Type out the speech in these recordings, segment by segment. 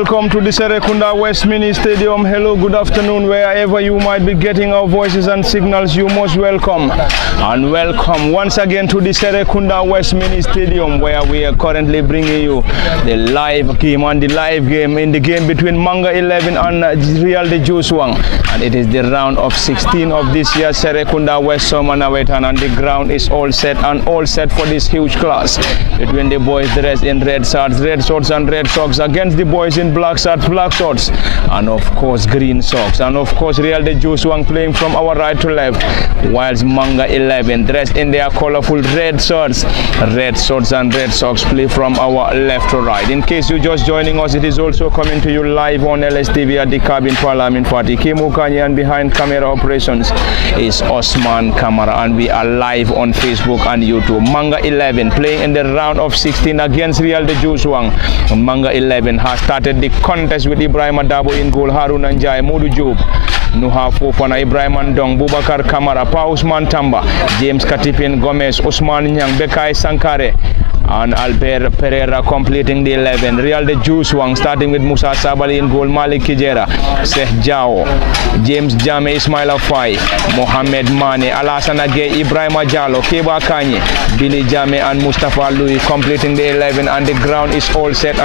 welcome to the Serrekunda West Mini Stadium. Hello, good afternoon, wherever you might be getting our voices and signals. You most welcome and welcome once again to the Serrekunda West Mini Stadium, where we are currently bringing you the live game in the game between Manga11 and Real de Jeshwang, and it is the round of 16 of this year's Serrekunda West Summer Nawettan, and the ground is all set for this huge clash between the boys dressed in red shorts and red socks against the boys in black shorts, and of course green socks, and of course Real de Jeshwang playing from our right to left, whilst Manga11 dressed in their colorful red shorts and red socks play from our left to right. In case you're just joining us, it is also coming to you live on LSTV at the cabin Parliament Party. Kimukanye, and behind camera operations is Osman Kamara, and we are live on Facebook and YouTube. Manga11 playing in the round of 16 against Real de Jeshwang. Manga11 has started the contest with Ibrahim Adabo in goal, Harun Njai, Modu Job, Nuha Fofana, Ibrahim Andong, Bubakar Kamara, Pa Usman Tamba, James Katipin Gomez, Usman Nyang, Bekai Sankare, and Albert Pereira completing the 11. Real de Jeshwang starting with Musa Sabali in goal, Malik Kijera, Seh Jao, James Jame, Ismail Afai, Mohamed Mane, Alassane Agay, Ibrahim Ajalo, Keba Kanye, Billy Jame and Mustafa Louis completing the 11, and the ground is all set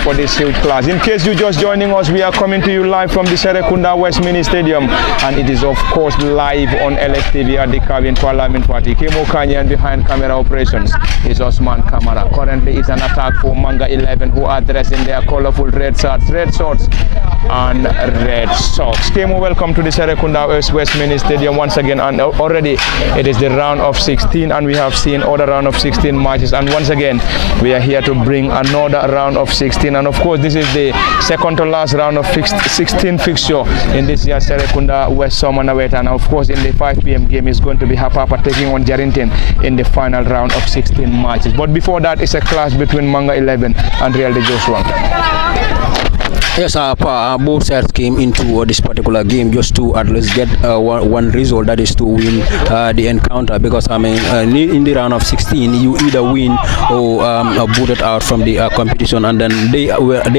for this huge class. In case you're just joining us, we are coming to you live from the Serrekunda West Mini Stadium, and it is of course live on LSTV at the cabin Parliament Party. Kemo Kanye, and behind camera operations is Osman Kamara. Currently it's an attack for Manga11, who are dressed in their colorful red shorts and red socks. Kemo, welcome to the Serrekunda West Mini Stadium once again, and already it is the round of 16, and we have seen other round of 16 matches, and once again we are here to bring another round of 16, and of course this is the second to last round of 16 fixture in this year's Serrekunda West Summer Nawettan, and of course in the 5 p.m. game is going to be Hapapa taking on Jarinten in the final round of 16 matches. But before that is a clash between Manga11 and Real de Jeshwang. Yes, both sides came into this particular game just to at least get one result, that is to win the encounter, because I mean in the round of 16 you either win or booted out from the competition, and then they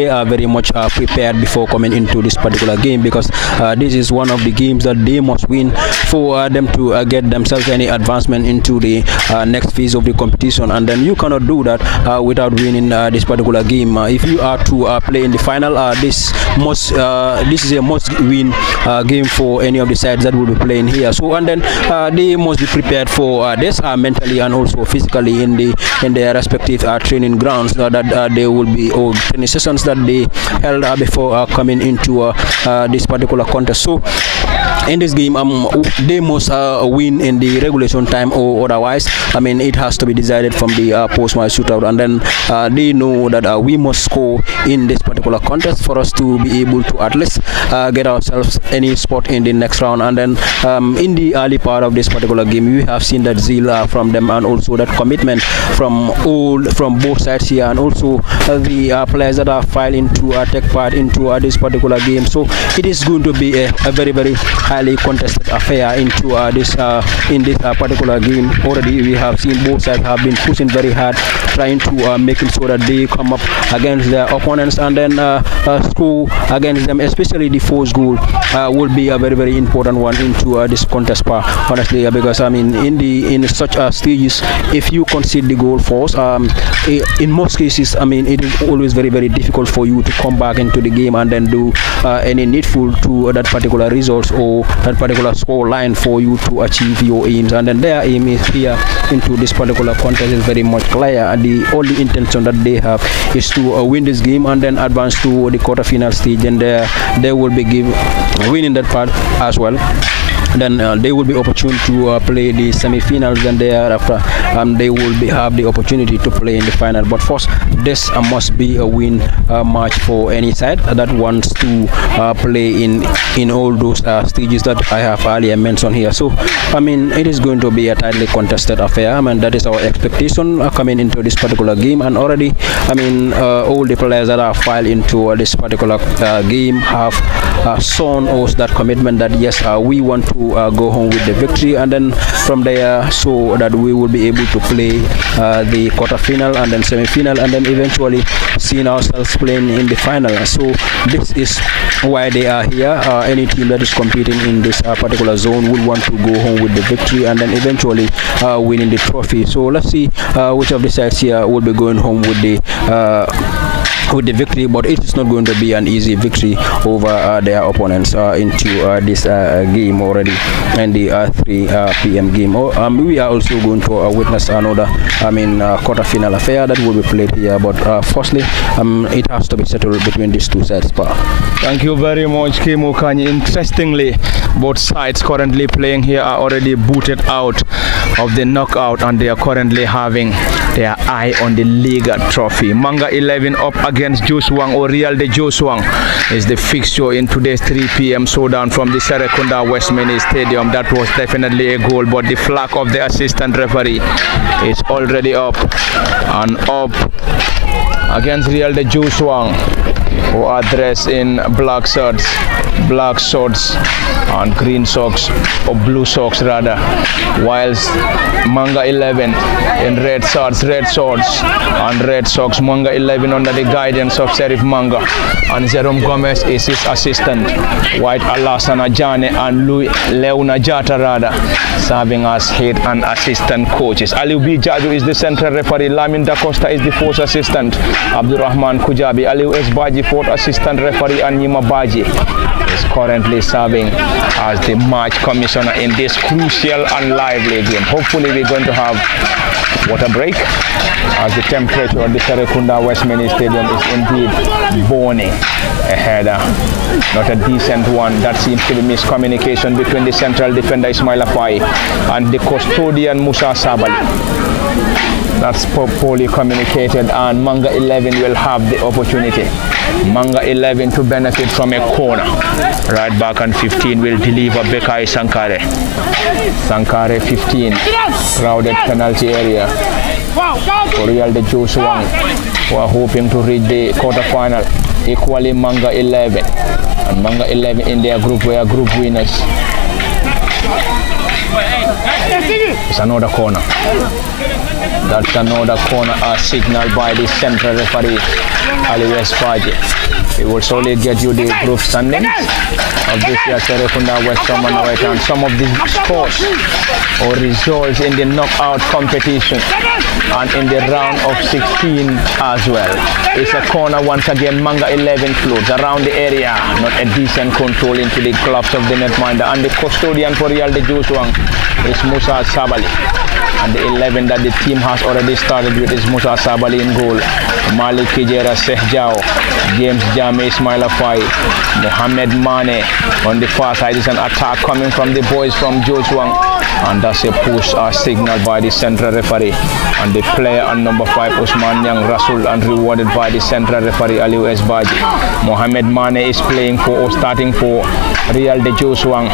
are very much prepared before coming into this particular game, because this is one of the games that they must win for them to get themselves any advancement into the next phase of the competition, and then you cannot do that without winning this particular game. If you are to play in the final, this is a must-win game for any of the sides that will be playing here. So, and then they must be prepared for this mentally and also physically in their respective training grounds that they will be, or training sessions that they held before coming into this particular contest. So, in this game, they must win in the regulation time, or otherwise, I mean, it has to be decided from the post-match shootout, and then they know that we must score in this particular contest for us to be able to at least get ourselves any spot in the next round. And then in the early part of this particular game, we have seen that zeal from them, and also that commitment from both sides here, and also the players that are filing to take part into this particular game. So it is going to be a very, very highly contested affair into this particular game. Already we have seen both sides have been pushing very hard, trying to making sure that they come up against their opponents, and then score against them, especially the first goal will be a very, very important one into this contest part, honestly, because I mean in such stages, if you concede the goal first, in most cases, I mean, it is always very, very difficult for you to come back into the game and then do any needful to that particular result or that particular score line for you to achieve your aims. And then their aim is here into this particular contest is very much clear, and the only intention that they have is to win this game and then advance to the quarterfinal stage, and they will be winning that part as well. Then they will be opportune to play the semi-finals, and thereafter they will have the opportunity to play in the final. But first, this must be a win match for any side that wants to play in all those stages that I have earlier mentioned here. So I mean, it is going to be a tightly contested affair. I mean, that is our expectation coming into this particular game, and already I mean all the players that are filed into this particular game have shown us that commitment that yes, we want to to go home with the victory, and then from there, so that we will be able to play the quarterfinal and then semi-final, and then eventually seeing ourselves playing in the final. So this is why they are here. Any team that is competing in this particular zone will want to go home with the victory and then eventually winning the trophy. So let's see which of the sides here will be going home with the victory, but it is not going to be an easy victory over their opponents into this game already, and the 3 p.m. game. We are also going to witness another, quarter-final affair that will be played here. But firstly, it has to be settled between these two sides. Thank you very much, Kim Okanyi. Interestingly, both sides currently playing here are already booted out of the knockout, and they are currently having their eye on the league trophy. Manga11 up against Jeshwang, or Real de Jeshwang is the fixture in today's 3 p.m. showdown from the Serrekunda West Mini Stadium. That was definitely a goal, but the flag of the assistant referee is already up and up against Real de Jeshwang, who are dressed in black shirts and green socks, or blue socks rather, whilst Manga11 in red shirts and red socks. Manga11 under the guidance of Sheriff Manga, and Jerome Gomez is his assistant. White Alassana Jane and Leona Jata rather serving as head and assistant coaches. Aliu B. Jaju is the central referee. Lamin Da Costa is the fourth assistant. Abdurrahman Kujabi, Aliu S. Baji fourth assistant referee, and Nima Baji is currently serving as the match commissioner in this crucial and lively game. Hopefully we're going to have water break, as the temperature at the Serrekunda West Mini Stadium is indeed burning ahead. Not a decent one. That seems to be miscommunication between the central defender Ismail Afai and the custodian Musa Sabali. That's poorly communicated, and Manga11 will have the opportunity. Manga11 to benefit from a corner. Right back on 15 will deliver Bekai Sankare. Sankare 15. Crowded penalty area for Real de Jeshwang, who are hoping to reach the quarterfinal. Equally Manga11. And Manga11 in their group were group winners. It's another corner. That's another corner signaled by the central referee, Ali Westfaji. It will solely get you the group standings of this year's Serrekunda West Nawettan, and some of the scores or results in the knockout competition and in the round of 16 as well. It's a corner once again. Manga11 floats around the area, not a decent control into the gloves of the netminder, and the custodian for Real de Jeshwang is Musa Sabali. And the 11 that the team has already started with is Musa Sabali in goal, Malik Kijera Sehjao, James Jame Ismail Afai, Mohamed Mane. On the far side is an attack coming from the boys from Jeshwang, and that's a push signaled by the central referee, and the player on number 5 Usman Yang Rasul, and rewarded by the central referee Aliu S. Baji. Mohamed Mane is playing for or starting for Real de Jeshwang.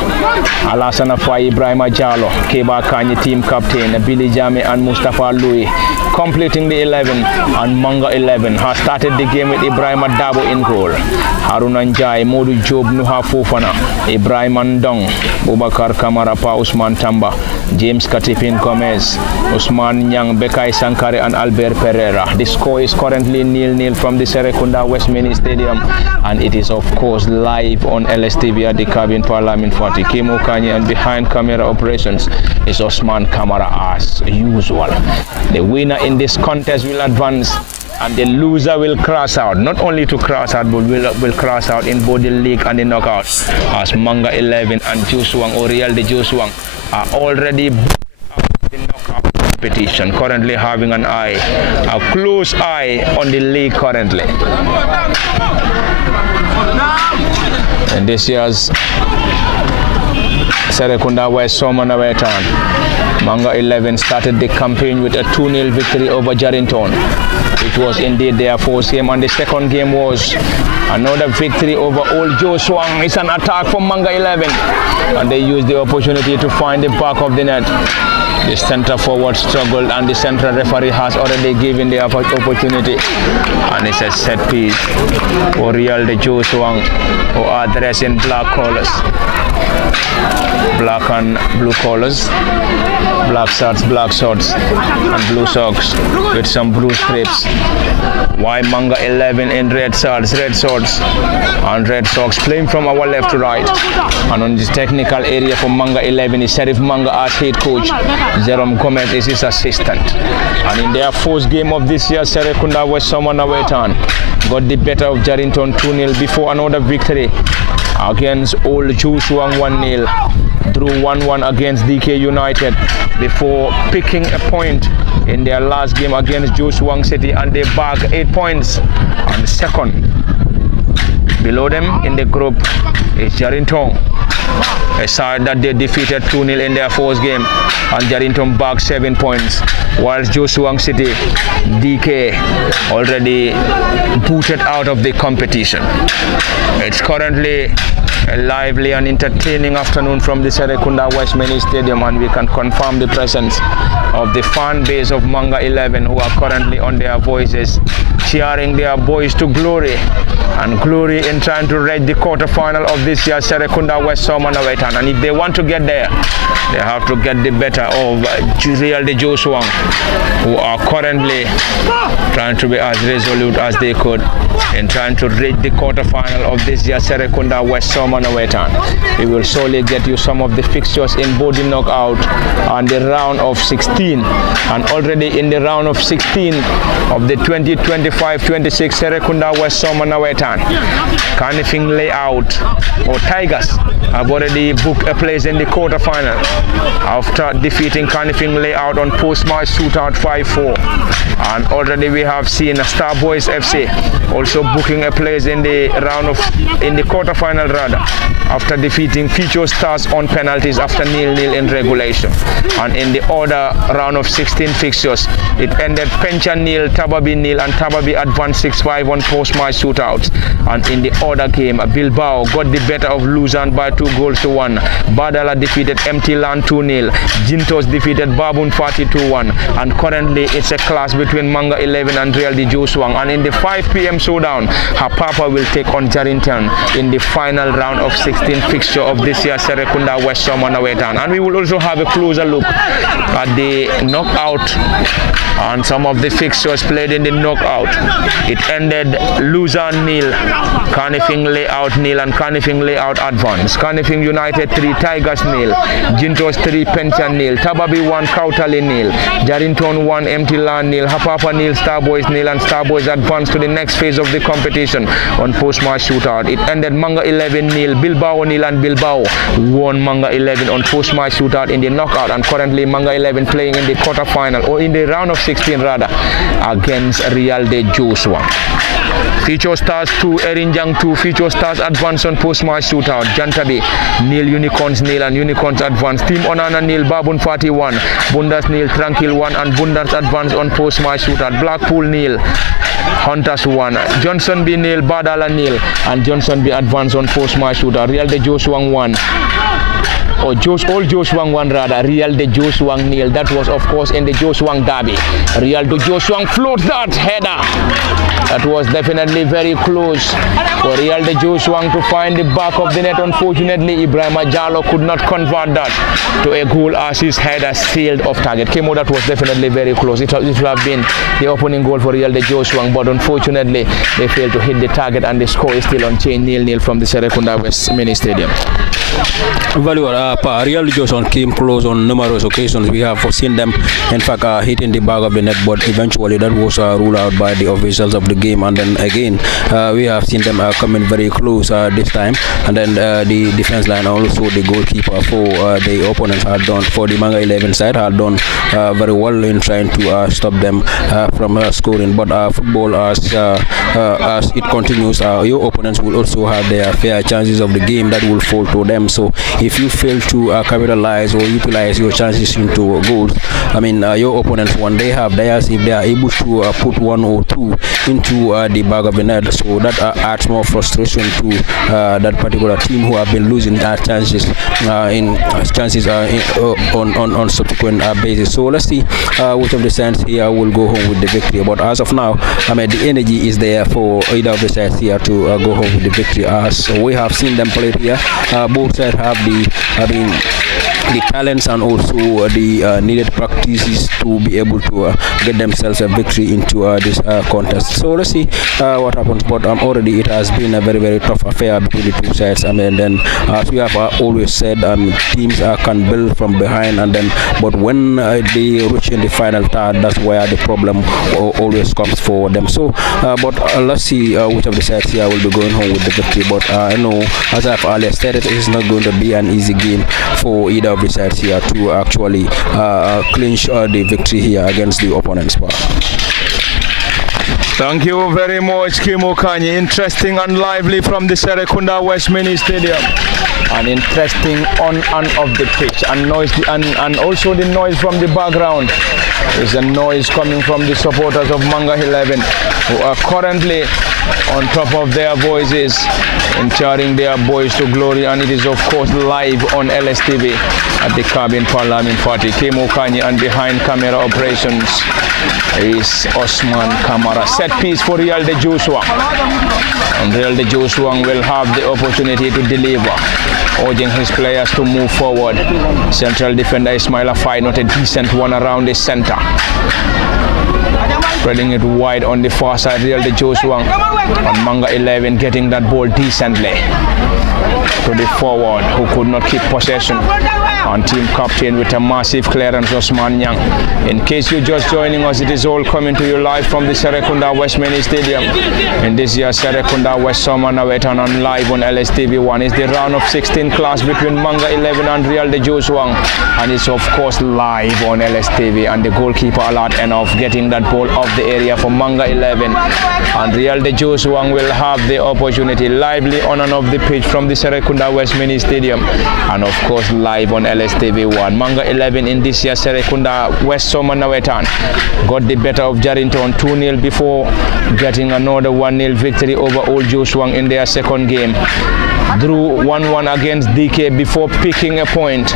Alassana Afai, Ibrahim Jalo, Keba Kanyi team captain, Billy Jame and Mustafa Louis completing the 11, and Manga11 has started the game with Ibrahim Dabo in goal. Haruna Njai, Modu Job, Nuha Fofana, Ibrahim Andong, Bubakar Kamara Pa, Usman Tamba, James Katipin Gomez, Usman Nyang, Bekai Sankare and Albert Pereira. The score is currently 0-0 from the Serrekunda West Mini Stadium, and it is of course live on LSTV at the cabin Parliament 40. Kim Okanyi, and behind camera operations is Osman Kamara as usual. The winner in this contest will advance, and the loser will cross out. Not only to cross out, but will cross out in both the league and the knockout, as Manga11 and Jeshwang, or Real de Jeshwang, are already out of the knockout competition, currently having a close eye on the league currently. And this year's Serrekunda West Nawettan, Manga11 started the campaign with a 2-0 victory over Jarrington. It was indeed their fourth game, and the second game was another victory over Old Jeshwang. It's an attack from Manga11, and they used the opportunity to find the back of the net. The center forward struggled and the central referee has already given the opportunity. And it's a set piece for Real de Jeshwang, who are dressed in black colors. Black and blue colors. Black shorts and blue socks with some blue strips. Why Manga11 in red shorts and red socks, playing from our left to right. And on this technical area for Manga11 is Sheriff Manga as head coach. Jerome Gomez is his assistant. And in their first game of this year, Serrekunda West Nawettan got the better of Jarrington 2-0 before another victory against Old Jeshwang 1-0. Drew 1-1 against DK United before picking a point in their last game against Jeshwang City, and they bagged 8 points. And second below them in the group is Jarrington, a side that they defeated 2-0 in their first game, and Jarrington bagged 7 points, whilst Jeshwang City, DK, already booted out of the competition. It's currently a lively and entertaining afternoon from the Serrekunda West Mini Stadium, and we can confirm the presence of the fan base of Manga11, who are currently on their voices, cheering their boys to glory and glory in trying to reach the quarterfinal of this year's Serrekunda West Nawettan. And if they want to get there, they have to get the better of Real de Jeshwang, who are currently trying to be as resolute as they could in trying to reach the quarterfinal of this year's Serrekunda West Nawettan. We will surely get you some of the fixtures in both the knockout and the round of 16. And already in the round of 16 of the 2025-26 Serrekunda West Nawettan, Carnifing Layout or Tigers have already booked a place in the quarterfinal after defeating Carnifing Layout on post-match shootout 5-4. And already we have seen Starboys FC also booking a place in the quarterfinal rather, after defeating Future Stars on penalties after 0-0 in regulation. And in the other round of 16 fixtures, it ended Pencha 0, Tababi 0, and Tababi advanced 6-5 on post-match shootouts. And in the other game, Bilbao got the better of Luzon by 2-1. Badala defeated MT Land 2-0. Jintos defeated Babun Fati 2-1. And currently it's a clash between Manga11 and Real de Jeshwang. And in the 5 p.m. showdown, Hapapa will take on Jarrington in the final round of 16 fixture of this year's Serrekunda West Nawettan. And we will also have a closer look at the knockout and some of the fixtures played in the knockout. It ended Luzon 0, Carnifing Layout 0, and Carnifing Layout advance. Carnifing United 3, Tigers 0, Jintos 3, Pencha 0, Tababi 1, Kautali 0, Jarrington 1, MT Land 0, Hapapa 0, Starboys 0, and Starboys advanced to the next phase of the competition on post-match shootout. It ended Manga11 0, Bilbao 0, and Bilbao won Manga11 on post-match shootout in the knockout. And currently Manga11 playing in the quarterfinal, or in the round of 16 rather, against Real de Jeshwang. Future Stars 2, Erinjang 2, Future Stars advance on post-match shootout. Jantabi 0, Unicorns 0, and Unicorns advance. Team Onana 0, Babun Fati 1, Bundas 0, Tranquil 1, and Bundas advance on post-match shootout. Blackpool 0, Hunters 1, Johnson B 0, Badala 0, and Johnson B advance on post-match shootout. Real de Jeshwang 1. Old Jeshwang 1 rather, Real de Jeshwang 0. That was of course in the Jeshwang derby. Real de Jeshwang floats that header. That was definitely very close for Real de Jeshwang to find the back of the net. Unfortunately, Ibrahima Jallo could not convert that to a goal as his header sailed off target. Came out, that was definitely very close. It would have been the opening goal for Real de Jeshwang, but unfortunately they failed to hit the target, and the score is still unchanged, 0-0 from the Serrekunda West Mini Stadium. Real de Jeshwang came close on numerous occasions. We have seen them, in fact, hitting the back of the net, but eventually that was ruled out by the officials of the game. And then again, we have seen them coming very close this time. And then the defense line, also the goalkeeper for the opponents had done, for the Manga11 side, had done very well in trying to stop them from scoring. But football, as it continues, your opponents will also have their fair chances of the game that will fall to them. them. So if you fail to capitalize or utilize your chances into goals, I mean your opponents, when they have theirs, if they are able to put one or two into the back of the net, so that adds more frustration to that particular team who have been losing chances on subsequent basis. So let's see which of the sides here will go home with the victory. But as of now, I mean the energy is there for either of the sides here to go home with the victory. As we have seen them play here, both sides have the talents and also the needed practices to be able to get themselves a victory into this contest. So let's see what happens. But already it has been a very, very tough affair between the two sides. I mean, then as we have always said, teams can build from behind, and then but when they reach in the final third, that's where the problem always comes for them. So, but let's see which of the sides here will be going home with the victory. But I know, as I've earlier stated, it's not going to be an easy game for either of the sides here to actually clinch the victory here against the opponent's part. Thank you very much, Kim Okanyi. Interesting and lively from the Serrekunda West Mini Stadium. And interesting on and off the pitch, and noise, and also the noise from the background is a noise coming from the supporters of Manga11, who are currently on top of their voices and cheering their boys to glory. And it is of course live on LSTV at the Cabin Parliament Party. Kim Okanyi, and behind camera operations is Osman Kamara. Set piece for Real de Jeshwang, and Real de Jeshwang will have the opportunity to deliver, urging his players to move forward. Central defender Ismail Afai, not a decent one around the center. Spreading it wide on the far side, Real de Jeshwang, and Manga11 getting that ball decently to the forward, who could not keep possession. And team captain with a massive clearance, Osman Yang. In case you're just joining us, it is all coming to you live from the Serrekunda West Mini Stadium. In this year's Serrekunda West Summer Nawettan, on live on LSTV1 is the round of 16 clash between Manga11 and Real de Jeshwang, and it's of course live on LSTV. And the goalkeeper alert enough getting that ball off the area for Manga11, and Real de Jeshwang will have the opportunity lively on and off the pitch from the Serrekunda West Mini Stadium, and of course live on LSTV1. Manga11 in this year's Serrekunda West Summer Nawettan got the better of Jarrington 2-0 before getting another 1-0 victory over Old Jeshwang in their second game. Drew 1-1 against DK before picking a point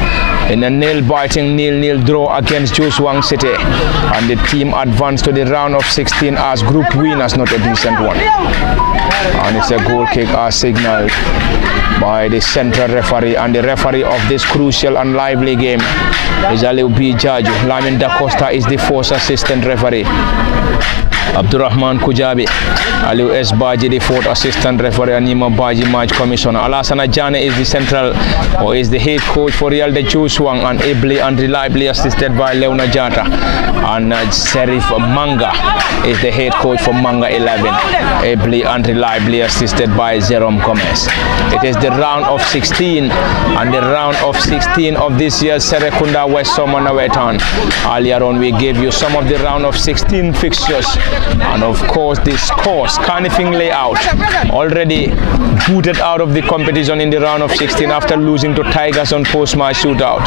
in a nail-biting 0-0 draw against Jeshwang City, and the team advanced to the round of 16 as group winners, not a decent one. And it's a goal kick as signaled by the central referee, and the referee of this crucial and lively game is Aliu B. Jaju. Lamin Da Costa is the first assistant referee. Abdurrahman Kujabi, Aliu S. Baji the fourth assistant referee, and Nima Baji match commissioner. Alassana Jane is the central, or is the head coach for Real de Jeshwang, and ably and reliably assisted by Leona Jata. And Serif Manga is the head coach for Manga11, ably and reliably assisted by Jerome Gomez. It is the round of 16, and the round of 16 of this year's Serrekunda West Summer Nawettan. Earlier on we gave you some of the round of 16 fixtures, and of course the scores, Carnifing layout, already booted out of the competition in the round of 16 after losing to Tigers on post-match shootout.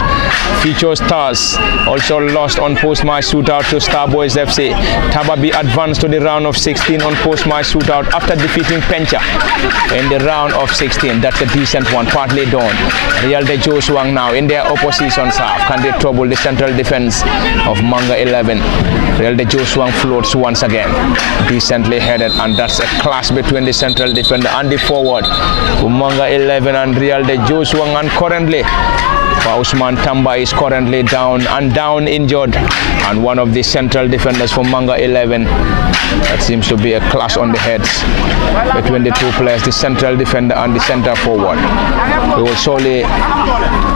Future Stars also lost on post-match shootout to Starboys FC. Tababi advanced to the round of 16 on post-match shootout after defeating Pencha in the round of 16. That's a decent one, partly done. Real de Jeshwang now in their opposition's half. Can they trouble the central defense of Manga11? Real de Jeshwang floats once again, decently headed, and that's a clash between the central defender and the forward for Manga11 and Real de Jeshwang. And currently Usman Tamba is currently down injured, and one of the central defenders for Manga11. That seems to be a clash on the heads between the two players, the central defender and the center forward. We will slowly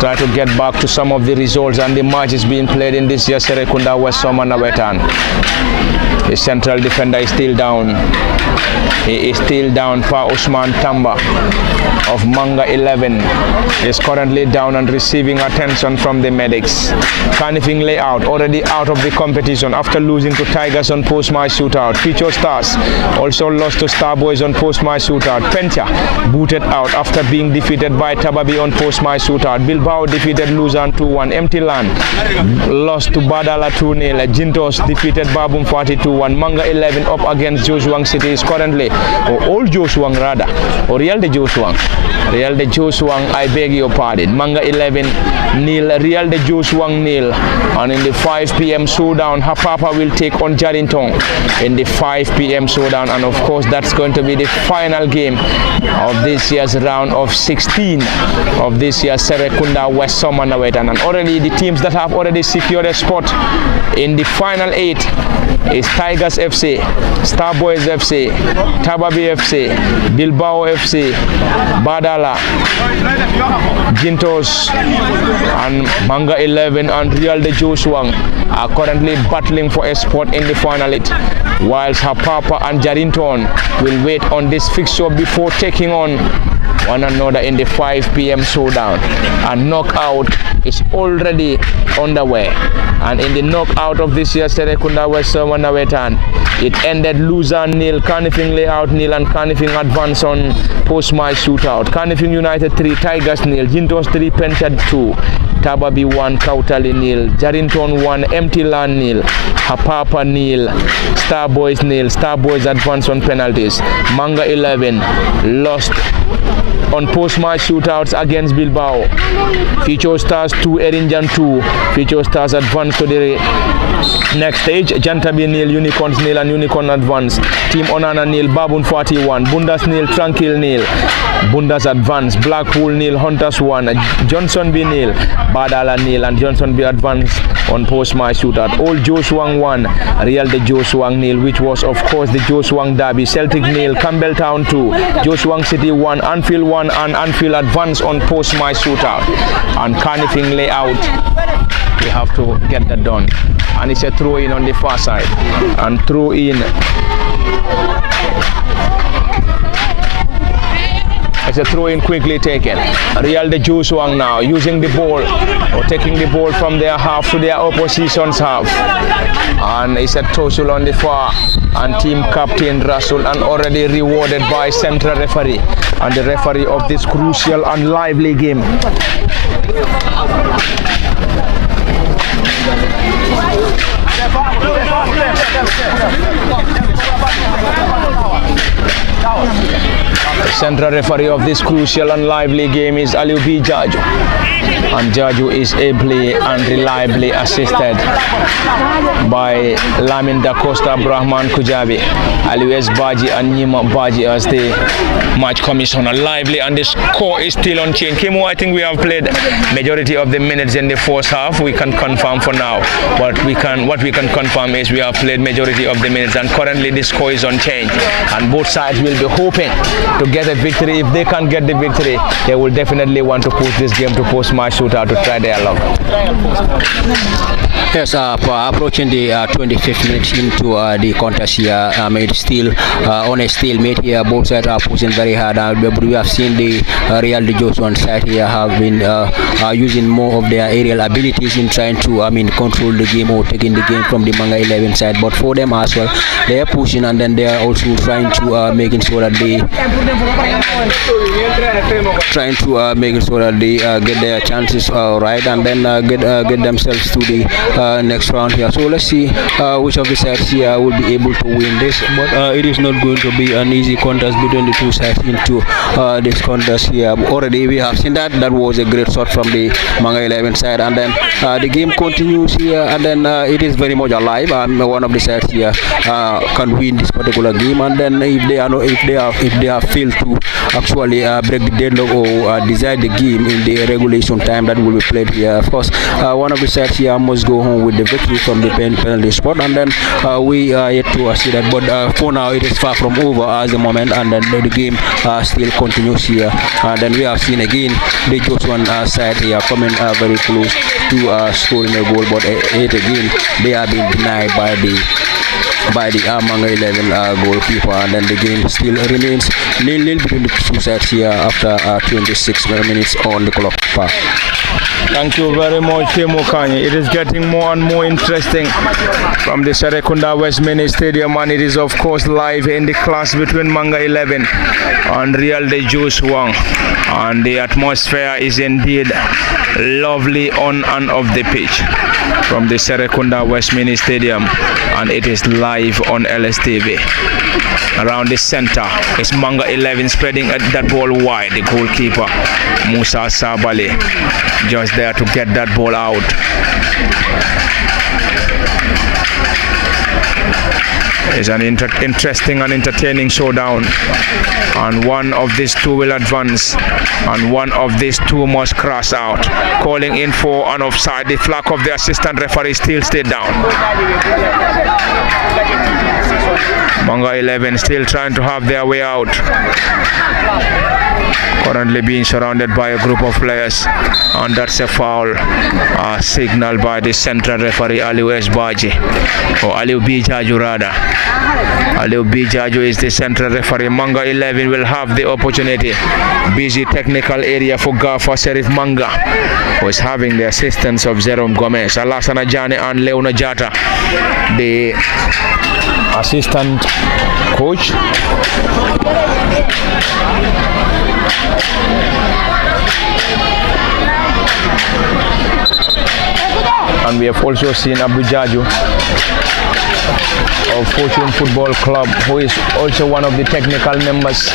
try to get back to some of the results and the matches being played in this year's Serrekunda West Summer Nawettan. The central defender is still down. He is still down for Usman Tamba of Manga11 is currently down and receiving attention from the medics. Canifing layout already out of the competition after losing to Tigers on post-match shootout. Future Stars also lost to Starboys on post-match shootout. Pencha booted out after being defeated by Tababi on post-match shootout. Bilbao defeated Luzon 2-1. Empty Land lost to Badala 2-0. Jintos defeated Babum 42-1. Manga11 up against Jeshwang City is currently, or Old Jeshwang rather, or Real de Jeshwang. Real de Jeshwang, I beg your pardon. Manga11 nil, Real de Jeshwang nil. And in the 5 p.m. showdown, Hapapa will take on Jarrington in the 5 p.m. showdown. And of course, that's going to be the final game of this year's round of 16 of this year's Serrekunda West Summer Nawettan. And already the teams that have already secured a spot in the final 8 is Tigers FC, Starboys FC, Tababi FC, Bilbao FC, Badala, Jintos, and Manga11 and Real de Jeshwang are currently battling for a spot in the final 8, whilst Hapapa and Jarrington will wait on this fixture before taking on one another in the 5 p.m. showdown. And knockout is already underway. And in the knockout of this year's Serrekunda West Summer Nawettan, it ended Luzon nil, Canifing layout nil, and Canifing advance on post-match shootout. Canifing United 3, Tigers nil, Jintos 3, Penchad 2, Tababi 1, Kautali nil, Jarrington 1, Empty Land nil, Hapapa nil, Starboys nil. Starboys advance on penalties. Manga11 lost on post-match shootouts against Bilbao. Future Stars 2, Erinjan 2. Future Stars advance to the next stage. Jantabi nil, Unicorns nil, and Unicorn advance. Team Onana nil, Babun 41. Bundas nil, Tranquil nil. Bundas advance. Blackpool nil, Hunters 1. Johnson B nil, Badala nil, and Johnson B advance on post-match shootout. Old Jeshwang 1, Real de Jeshwang nil, which was of course the Jeshwang derby. Celtic nil, Campbelltown 2, Jeshwang City 1, Anfield 1, and Anfield advance on post-match shootout. And Canifing layout, we have to get that done. And it's a throw in on the far side, and throw in. It's a throw in quickly taken. Real de Jeshwang now using the ball, or taking the ball from their half to their opposition's half. And it's a tossle on the far, and team captain Russell, and already rewarded by central referee and the referee of this crucial and lively game. The central referee of this crucial and lively game is Aliu B. Jaju, and Jaju is ably and reliably assisted by Lamin Da Costa, Brahman Kujabi, Aliu S. Baji, and Nima Baji as the match commissioner. Lively, and the score is still unchanged. Kimo, I think we have played majority of the minutes in the first half. We can confirm for now, but what we can confirm is we have played majority of the minutes, and currently the score is unchanged, and both sides will be hoping to get a victory. If they can't get the victory, they will definitely want to push this game to post-match shootout to try their luck. Yes, approaching the 25th minutes into the contest here, it's still on a stalemate here. Both sides are pushing very hard. We have seen the Real de Jeshwang side here have been using more of their aerial abilities in trying to control the game or taking the game from the Manga11 side. But for them as well, they are pushing, and then they are also trying to making sure that they get their chances right, and then get themselves to the next round here. So let's see which of the sides here will be able to win this, but it is not going to be an easy contest between the two sides into this contest here. Already we have seen that was a great shot from the Manga11 side, and then the game continues here, and then it is very much alive. One of the sides here can win this particular game, and then if they have failed to actually break the deadlock or decide the game in the regulation time that will be played here, of course one of the sides here must go home with the victory from the penalty spot, and then we are yet to see that. But for now it is far from over as the moment, and then the game still continues here. Then we have seen again the Jeshwang side here coming very close to scoring a goal, but yet again they are being denied by the by the Manga 11 goalkeeper, and then the game still remains 0-0 between the two sides here after 26 minutes on the clock. Thank you very much, Kimukanye. It is getting more and more interesting from the Serrekunda West Mini Stadium, and it is of course live in the clash between Manga 11 and Real de Jeshwang, and the atmosphere is indeed lovely on and off the pitch from the Serrekunda West Mini Stadium, and it is live on LSTV. Around the center is Manga 11 spreading that ball wide. The goalkeeper Musa Sabali just there to get that ball out. It's an interesting and entertaining showdown, and one of these two will advance and one of these two must cross out. Calling in for an offside. The flag of the assistant referee still stayed down. Manga 11 still trying to have their way out. Currently being surrounded by a group of players, and that's a foul signaled by the central referee Aliu S. Baji, or Aliu B. Jaju rather. Aliu B. Jaju is the central referee. Manga 11 will have the opportunity. Busy technical area for Gafa Serif Manga, who is having the assistance of Jerome Gomez, Alassana Jane and Leona Jata, the assistant coach. And we have also seen Abu Jaju of Fortune Football Club, who is also one of the technical members,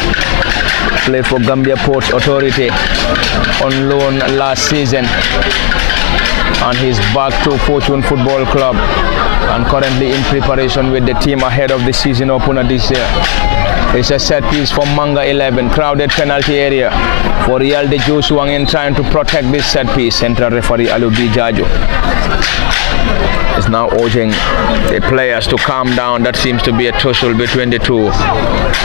played for Gambia Ports Authority on loan last season, and he's back to Fortune Football Club and currently in preparation with the team ahead of the season opener this year. It's a set piece for Manga 11, crowded penalty area for Real de Jeshwang in trying to protect this set piece. Central referee Aliu B. Jaju is now urging the players to calm down. That seems to be a tussle between the two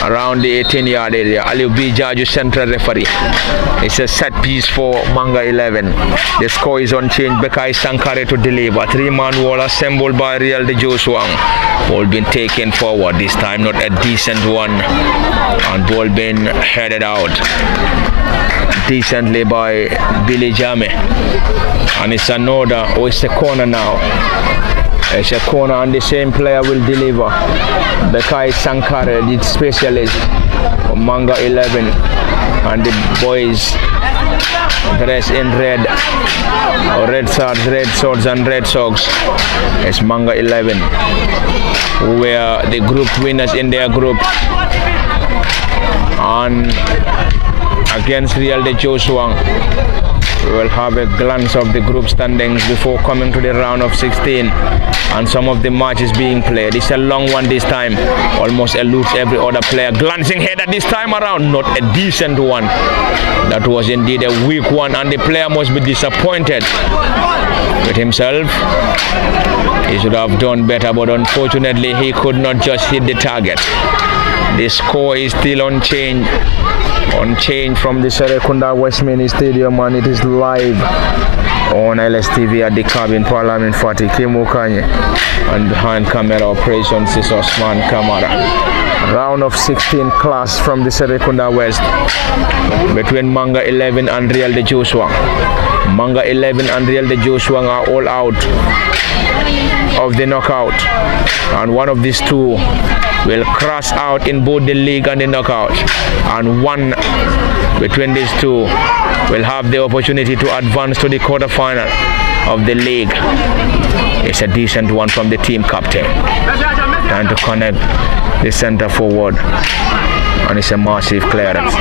around the 18-yard area. Aliu B. Jaju, central referee. It's a set piece for Manga 11. The score is unchanged. Bekai Sankare to deliver. Three-man wall assembled by Real de Jeshwang. Ball being taken forward. This time not a decent one. And ball being headed out decently by Billy Jame. And it's another, it's a corner now. It's a corner and the same player will deliver. Bekai Sankare, the specialist of Manga 11, and the boys dressed in red, red swords and red socks. It's Manga 11, who were the group winners in their group, and against Real de Jeshwang. We will have a glance of the group standings before coming to the round of 16 and some of the matches being played. It's a long one this time, almost eludes every other player. Glancing header this time around, not a decent one. That was indeed a weak one, and the player must be disappointed with himself. He should have done better, but unfortunately he could not just hit the target. The score is still unchanged from the Serrekunda West Mini Stadium, and it is live on LSTV at the cabin. Parliament Fatih Kimukanye, and behind camera operations is Osman Kamara. Round of 16 clash from the Serrekunda West between Manga 11 and Real de Jeshwang. Manga 11 and Real de Jeshwang are all out of the knockout, and one of these two will cross out in both the league and the knockout, and one between these two will have the opportunity to advance to the quarterfinal of the league. It's a decent one from the team captain, trying to connect the center forward, and it's a massive clearance.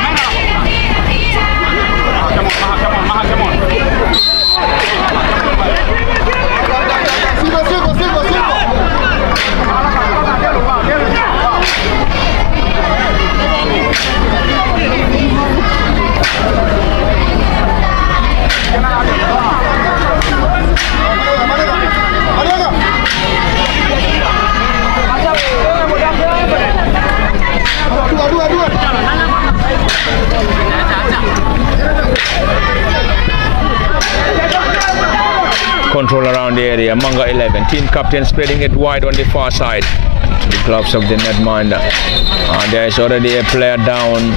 control around the area. Manga 11, team captain spreading it wide on the far side. The gloves of the netminder. And there is already a player down.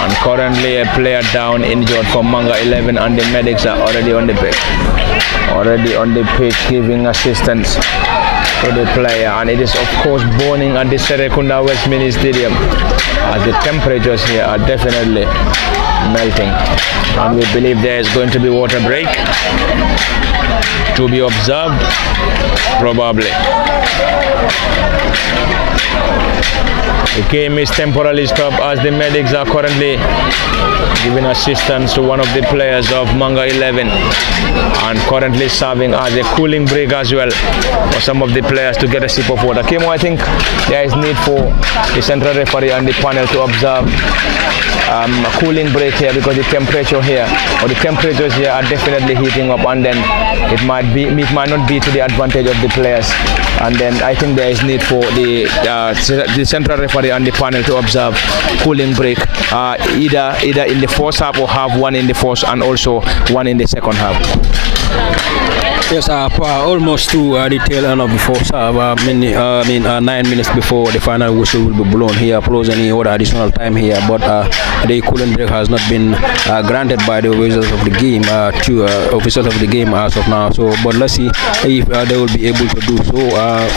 And currently a player down injured for Manga 11, and the medics are already on the pitch. Already on the pitch giving assistance to the player, and it is of course burning at the Serrekunda West Mini Stadium as the temperatures here are definitely melting, and we believe there is going to be water break to be observed probably. The game is temporarily stopped as the medics are currently giving assistance to one of the players of Manga 11 and currently serving as a cooling break as well for some of the players to get a sip of water. Kimo, I think there is need for the central referee and the panel to observe a cooling break here, because the temperature here, or the temperatures here, are definitely heating up, and then it might not be to the advantage of the players. And then I think there is need for the central referee and the panel to observe cooling break, either in the first half, or have one in the first and also one in the second half. Yes, almost to the tail end of the first half. 9 minutes before the final whistle will be blown here, plus any other additional time here. But the cooling break has not been granted by the officials of the game as of now. So, but let's see if they will be able to do so,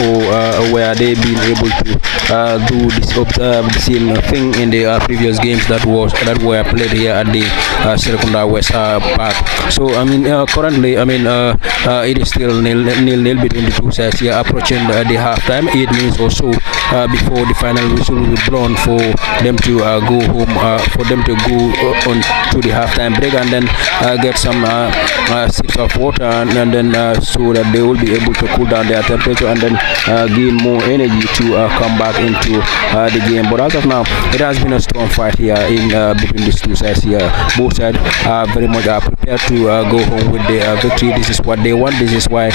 or where they've been able to do this the same thing in the previous games that were played here at the Serrekunda West Park. So currently, it is still nil between the two sides here, approaching the half-time. 8 minutes or so before the final whistle will be blown for them to go home, for them to go on to the half-time break, and then get some sips of water, and then so that they will be able to cool down their temperature and then gain more energy to come back into the game. But as of now, it has been a strong fight here in between these two sides here. Both sides are very much prepared to go home with the victory. This is what they want. This is why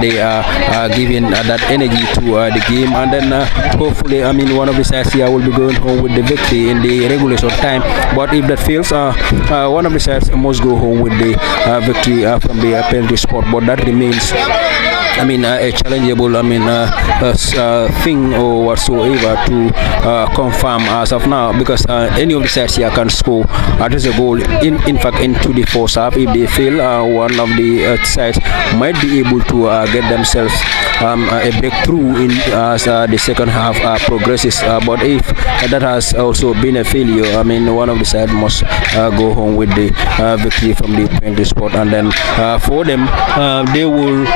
they are giving that energy to the game, and then hopefully, one of the sides here will be going home with the victory in the regulation time. But if that fails, one of the sides must go home with the victory from the penalty spot. But that remains a challengeable thing or whatsoever to confirm as of now, because any of the sides here can score at least a goal in fact into the first half. If they fail, one of the sides might be able to get themselves a breakthrough in as the second half progresses. But if that has also been a failure, one of the sides must go home with the victory from the penalty spot, and then for them they will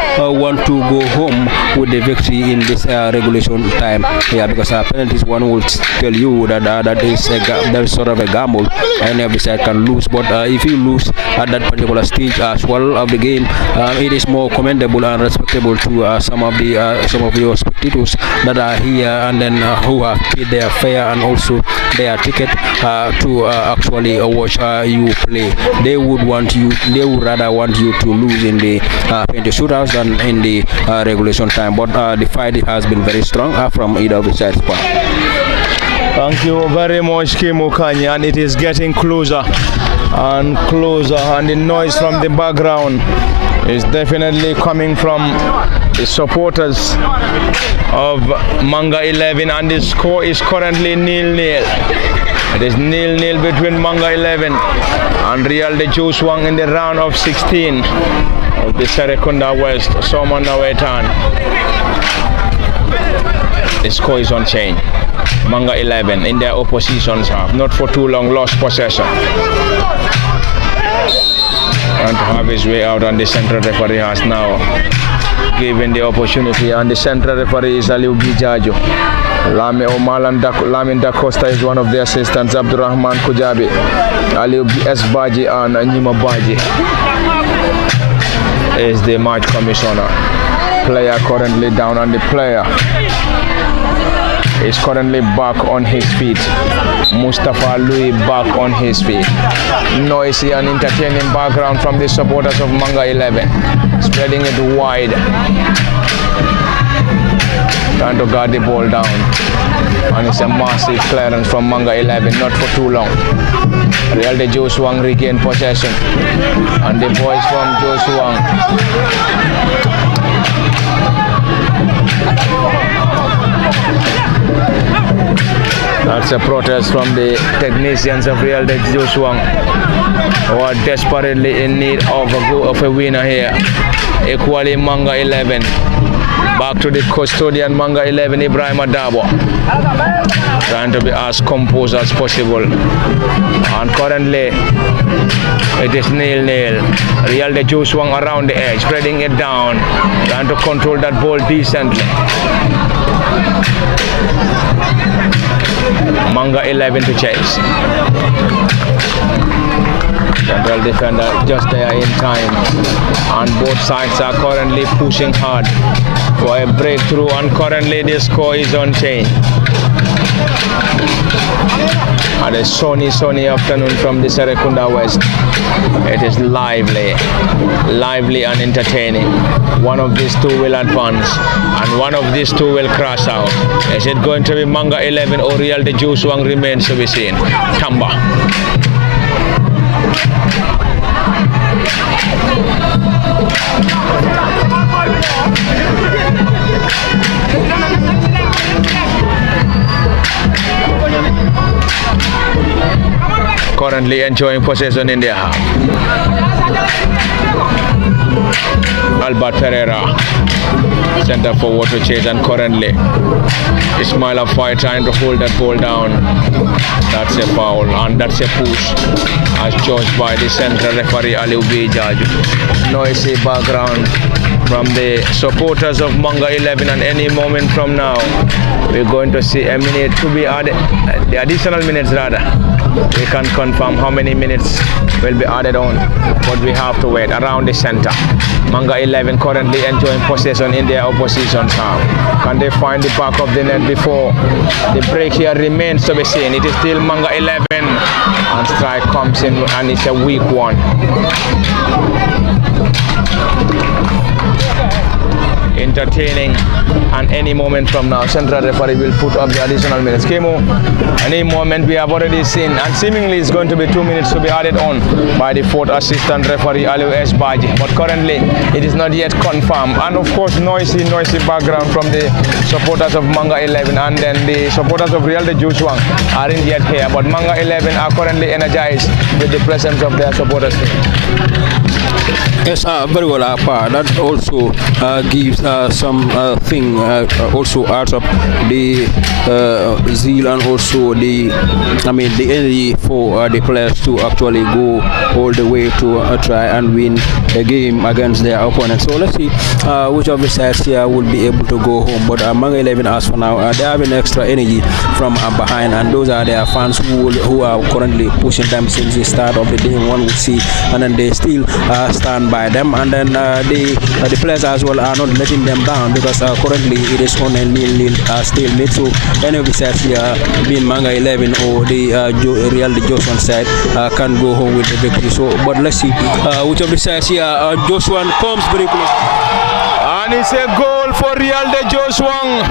want to go home with the victory in this regulation time. Yeah, because penalties, one will tell you that that is sort of a gamble. Any of the side can lose, but if you lose at that particular stage as well of the game, it is more commendable and respectable to some of your spectators that are here, and then who have paid their fare and also their ticket to actually watch you play. They would rather want you to lose in the penalty shootouts than in the regulation time. But the fight has been very strong from either of the sides. Thank you very much, Kimo Kanye, and it is getting closer and closer, and the noise from the background is definitely coming from the supporters of Manga 11, and the score is currently 0-0. It is 0-0 between Manga 11 and Real de Jeshwang in the round of 16 of the Serrekunda West Nawettan. The score is unchanged. Manga 11 in their opposition's half, not for too long, lost possession. Trying to have his way out, and the central referee has now given the opportunity, and the central referee is Aliu Bijajo. Lamin Da Costa is one of the assistants, Abdurrahman Kujabi, Aliu S. Baji, and Nyima Baji is the match commissioner. Player currently down, and the player is currently back on his feet. Mustafa Louis back on his feet. Noisy and entertaining background from the supporters of Manga 11, spreading it wide, trying to guard the ball down. And it's a massive clearance from Manga 11, not for too long. Real de Jeshwang regain possession. And the boys from Jeshwang. That's a protest from the technicians of Real de Jeshwang, who are desperately in need of a winner here. Equally Manga 11. Back to the custodian Manga 11, Ibrahim Adabo. Trying to be as composed as possible. And currently it is 0-0. Real de Jeshwang around the edge, spreading it down. Trying to control that ball decently. Manga 11 to chase. Central defender just there in time. And both sides are currently pushing hard for a breakthrough, and currently the score is unchanged. And a sunny afternoon from the Serrekunda West. It is lively and entertaining. One of these two will advance and one of these two will crash out. Is it going to be Manga 11 or Real de Jeshwang remains to be seen. Tamba. Currently enjoying possession in their half. Albert Pereira, center forward to chase, and currently Ismail Afai trying to hold that ball down. That's a foul and that's a push, as judged by the central referee Aliu Bijaju. Noisy background from the supporters of Manga 11, and any moment from now we're going to see a minute to be added, the additional minutes rather. We can't confirm how many minutes will be added on, but we have to wait. Around the center, Manga 11 currently enjoying possession in their opposition's half. Can they find the back of the net before the break here remains to be seen? It is still Manga 11, and strike comes in, and it's a weak one. Entertaining, and any moment from now central referee will put up the additional minutes. Kemo, any moment we have already seen, and seemingly it's going to be 2 minutes to be added on by the fourth assistant referee Aliu S. Baji, but currently it is not yet confirmed. And of course noisy background from the supporters of Manga 11, and then the supporters of Real de Jeshwang aren't yet here, but Manga 11 are currently energized with the presence of their supporters. Yes, very well, that also gives something, also adds up the zeal and also the energy for the players to actually go all the way to try and win the game against their opponents. So let's see which of the sides here will be able to go home. But Manga 11, as for now, they have an extra energy from behind, and those are their fans who are currently pushing them since the start of the game, one would see, and then they still stand by them, and then the players as well are not letting them down, because currently it is on a 0-0 stalemate. So any of the sides here, being Manga 11 or the Real de Jeshwang side, can go home with the victory. So, but let's see which of the sides here. Jeshwang comes very close. And it's a goal for Real de Jeshwang.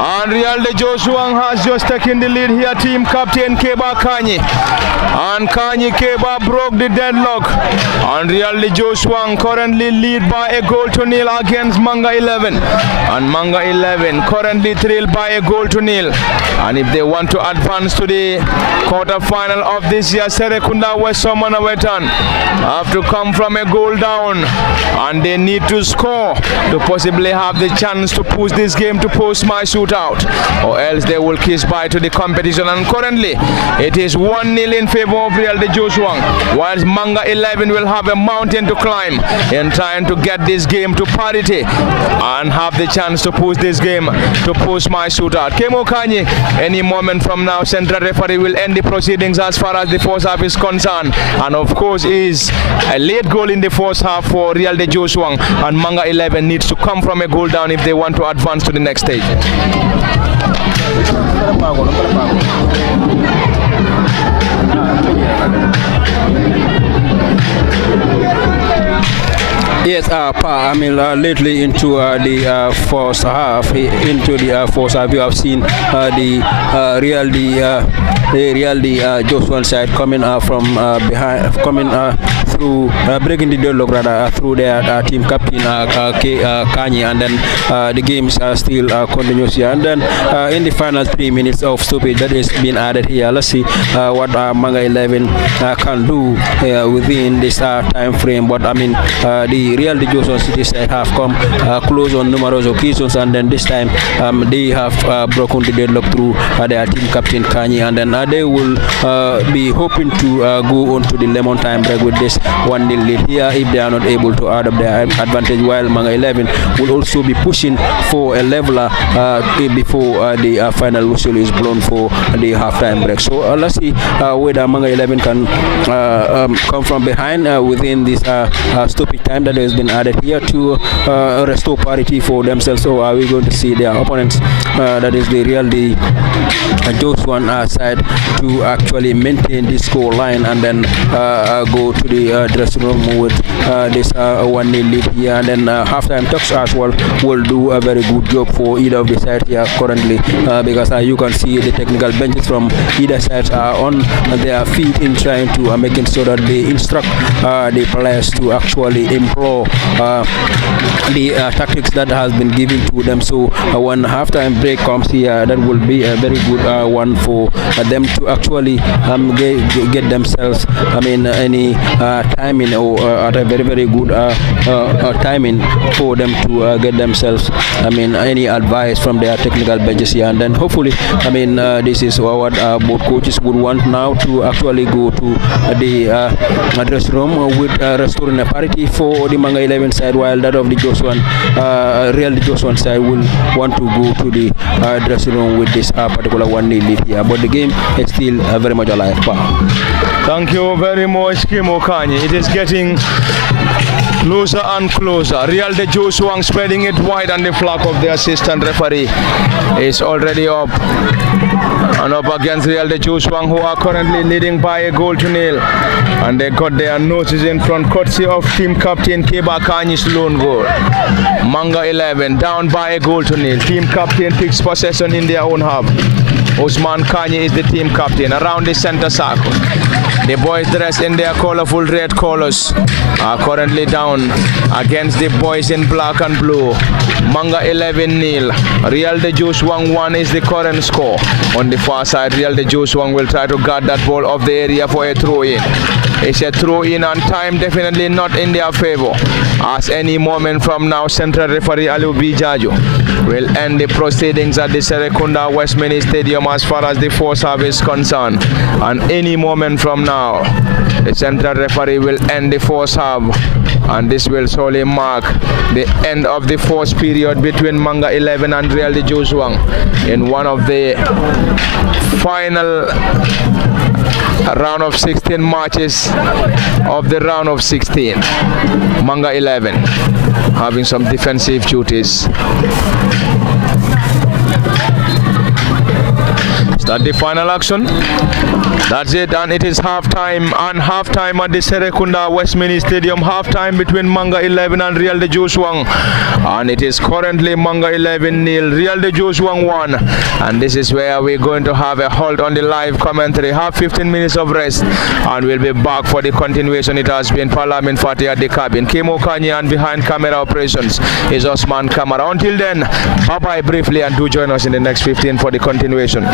And Real de Jeshwang has just taken the lead here, team captain Keba Kanyi. And Kanyi Keba broke the deadlock. And Real de Jeshwang currently lead by a goal to nil against Manga 11. And Manga 11 currently trailed by a goal to nil. And if they want to advance to the quarter-final of this year, Serrekunda West Nawettan have to come from a goal down. And they need to score to possibly have the chance to push this game to post my shootout, or else they will kiss bye to the competition. And currently it is 1-0 in favor of Real de Jeshwang, whilst Manga 11 will have a mountain to climb in trying to get this game to parity and have the chance to push this game to post my shootout. Kemo Kanyi, any moment from now central referee will end the proceedings as far as the first half is concerned, and of course is a late goal in the first half for Real de Jeshwang, and Manga 11 needs to come from a goal down if they want to advance to the next stage. Yes, lately into the first half, we have seen the Jeshwang side coming from behind, coming through, breaking the deadlock rather through their team captain Kanye, and then the games are still continuous here. And then in the final 3 minutes of stoppage that is being added here, let's see what Manga11 can do within this time frame. But the Real de Jeshwang City side have come close on numerous occasions, and then this time they have broken the deadlock through their team captain Kanye, and then they will be hoping to go on to the lemon time break with this 1-0 lead here if they are not able to add up their advantage, while Manga11 will also be pushing for a leveler before the final whistle is blown for the halftime break. So let's see whether Manga11 can come from behind within this stoppage time that has been added here to restore parity for themselves. So are we going to see their opponents, that is the Real de Jeshwang side, to actually maintain this score line and then go to the dressing room with this 1-0 lead here, and then halftime talks as well will do a very good job for either of the sides here currently, because you can see the technical benches from either side are on their feet in trying to making sure that they instruct the players to actually employ the tactics that has been given to them. So when halftime break comes here, that will be a very good one for them to actually get themselves any timing, or at a very good timing for them to get themselves any advice from their technical benches here. And then hopefully this is what both coaches would want now, to actually go to the dressing room with restoring a parity for the Manga11 side, while that of the Real de Jeshwang side will want to go to the dressing room with this particular 1-0 lead here. But the game is still very much alive. Thank you very much, Kimo Kanye. It is getting closer and closer. Real de Jeshwang spreading it wide, and the flag of the assistant referee is already up. And up against Real de Jeshwang, who are currently leading by a goal to nil. And they got their noses in front, courtesy of team captain Keba Kanye's lone goal. Manga11 down by a goal to nil. Team captain takes possession in their own half. Usman Kanye is the team captain around the center circle. The boys dressed in their colorful red colors are currently down against the boys in black and blue. Manga11 nil. Real de Jeshwang 1 is the current score. On the far side, Real de Jeshwang will try to guard that ball off the area for a throw in. It's a throw in, and time definitely not in their favor, as any moment from now central referee Aliu Bijaju will end the proceedings at the Serrekunda Westminster Stadium as far as the force half is concerned. And any moment from now the central referee will end the first half, and this will surely mark the end of the first period between Manga11 and Real de Jeshwang in one of the final round of 16 matches of the round of 16. Manga11 having some defensive duties. Start the final action. That's it, and it is halftime, and halftime at the Serrekunda Westminster Stadium. Halftime between Manga11 and Real de Jeshwang, and it is currently Manga11 nil, Real de Jeshwang 1. And this is where we're going to have a halt on the live commentary. Have 15 minutes of rest, and we'll be back for the continuation. It has been Parliament Fatih at the cabin, Kimo Kanye, and behind camera operations is Osman Kamara. Until then, bye bye briefly, and do join us in the next 15 for the continuation.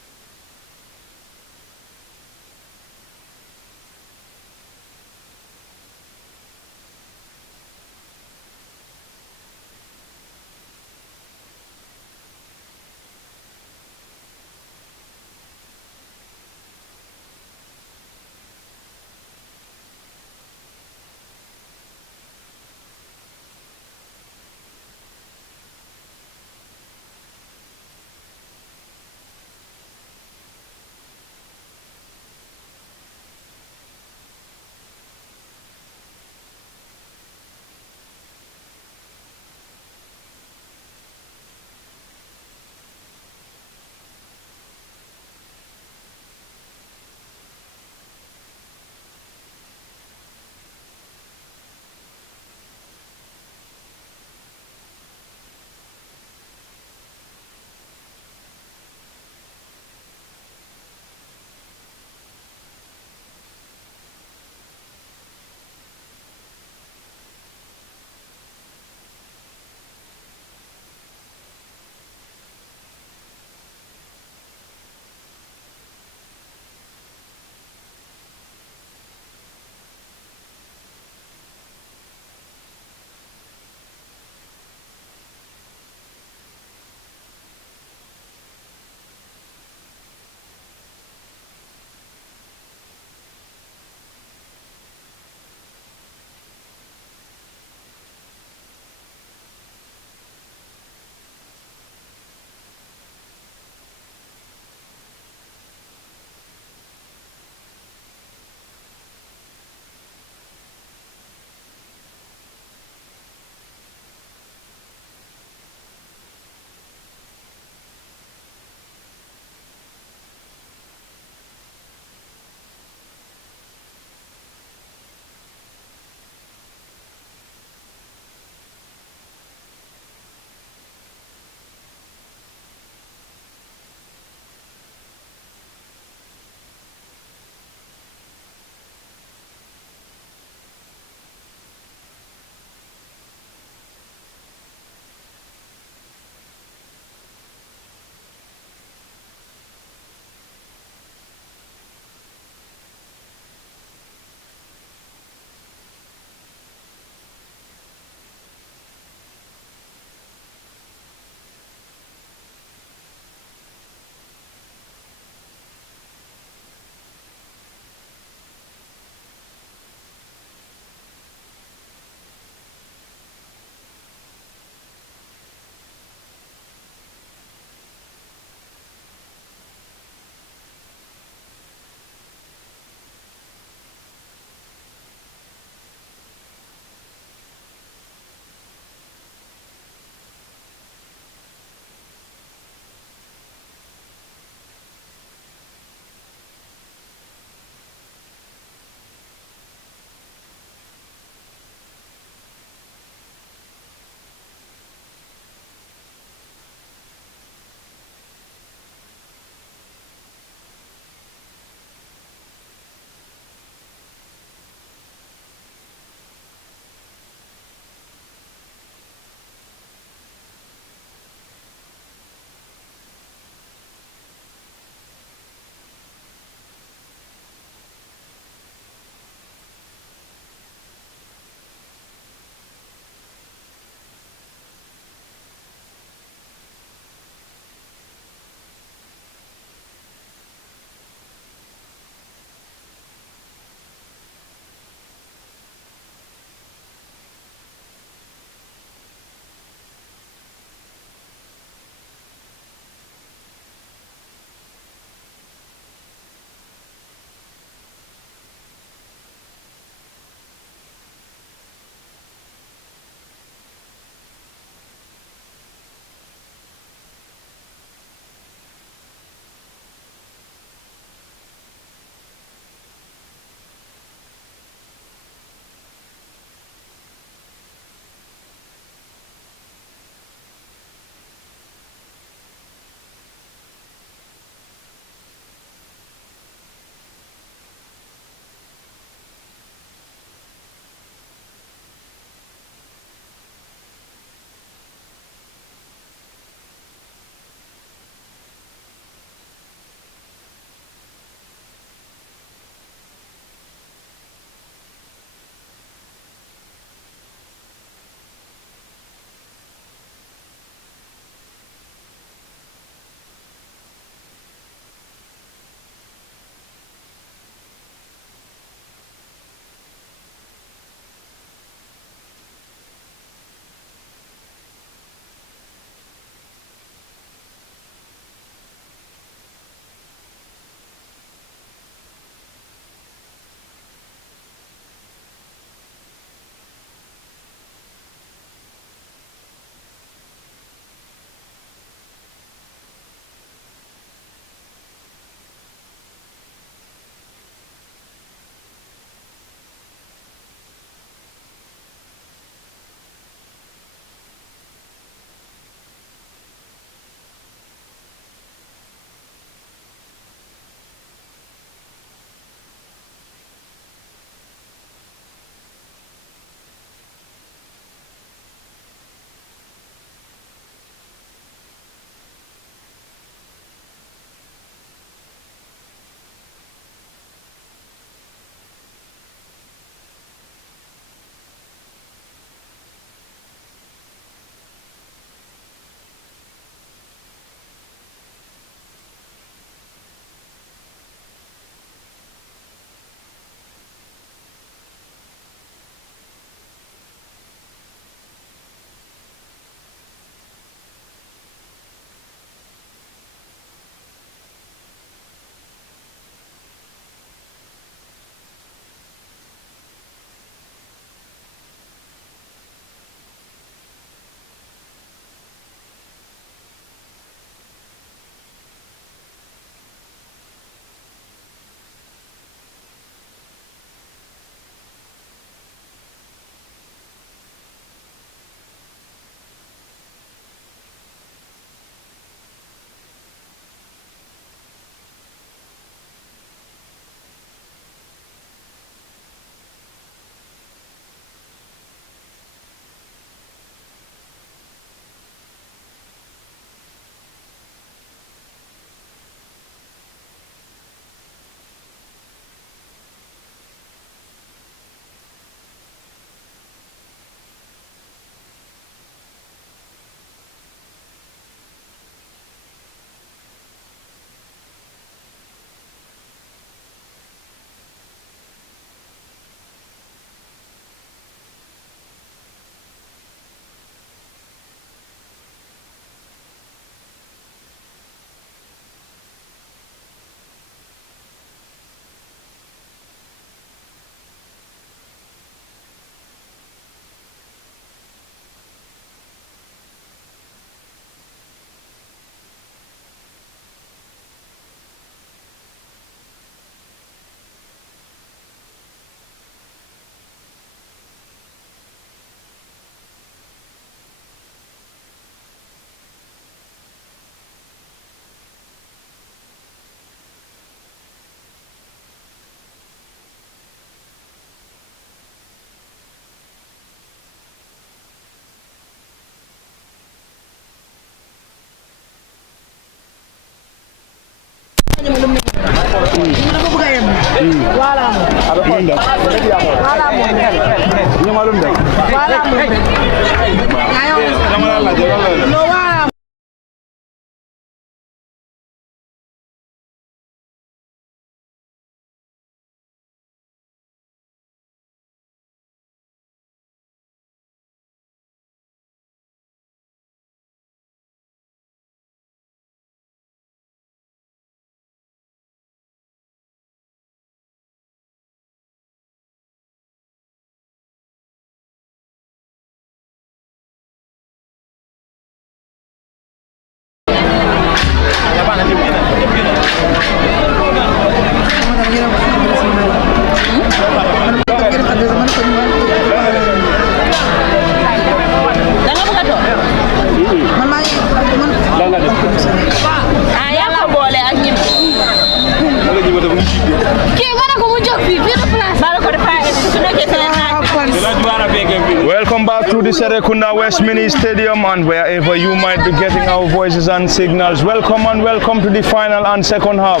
Welcome back to the Serrekunda West Mini Stadium and wherever you might be getting our voices and signals. Welcome and welcome to the final and second half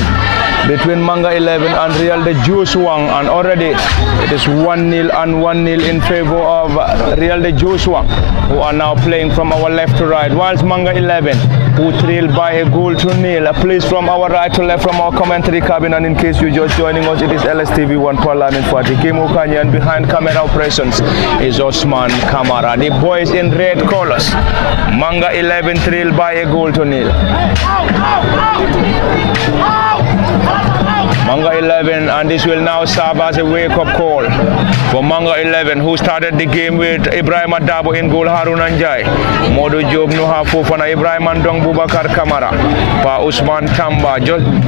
between Manga11 and Real de Jeshwang, and already it is 1-0 and 1-0 in favor of Real de Jeshwang, who are now playing from our left to right, whilst Manga11 who trailed by a goal to nil. Please, from our right to left from our commentary cabin, and in case you're just joining us, it is LSTV1 Parliament Party, Kemo Kanye, and behind camera operations is Osman Kamara. The boys in red colors. Manga11 trailed by a goal to nil. Manga11, and this will now serve as a wake-up call for Manga11, who started the game with Ibrahim Adabo in goal, Harun Anjay, Modu Job Nuha Fofana, Ibrahim Andong Bubakar Kamara, Pa Usman Tamba,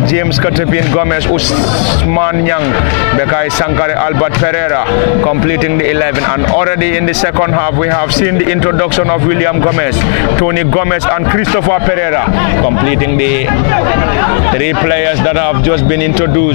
James Katepin Gomez, Usman Nyang, Bekai Sankare, Albert Pereira completing the 11. And already in the second half we have seen the introduction of William Gomez, Tony Gomez and Christopher Pereira completing the 3 players that have just been introduced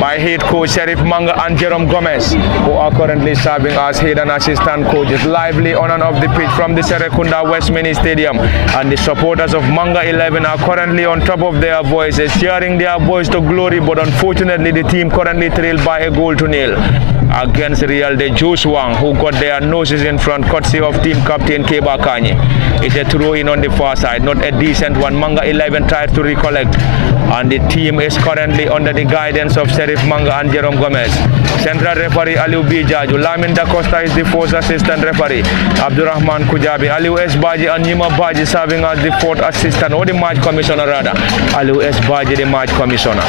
by head coach Sheriff Manga and Jerome Gomez, who are currently serving as head and assistant coaches. Lively on and off the pitch from the Serrekunda West Mini Stadium, and the supporters of Manga11 are currently on top of their voices, cheering their boys to glory, but unfortunately the team currently trailed by a goal to nil against Real de Jeshwang, who got their noses in front courtesy of team captain Keba Kanye. It's a throw in on the far side, not a decent one. Manga11 tries to recollect, and the team is currently under the guidance of Sheriff Manga and Jerome Gomez. Central referee Aliu Bijaju, Lamin Da Costa is the fourth assistant referee, Abdurrahman Kujabi, Aliu S. Baji and Nima Baji serving as the fourth assistant, or the match commissioner rather. Aliu S. Baji, the match commissioner.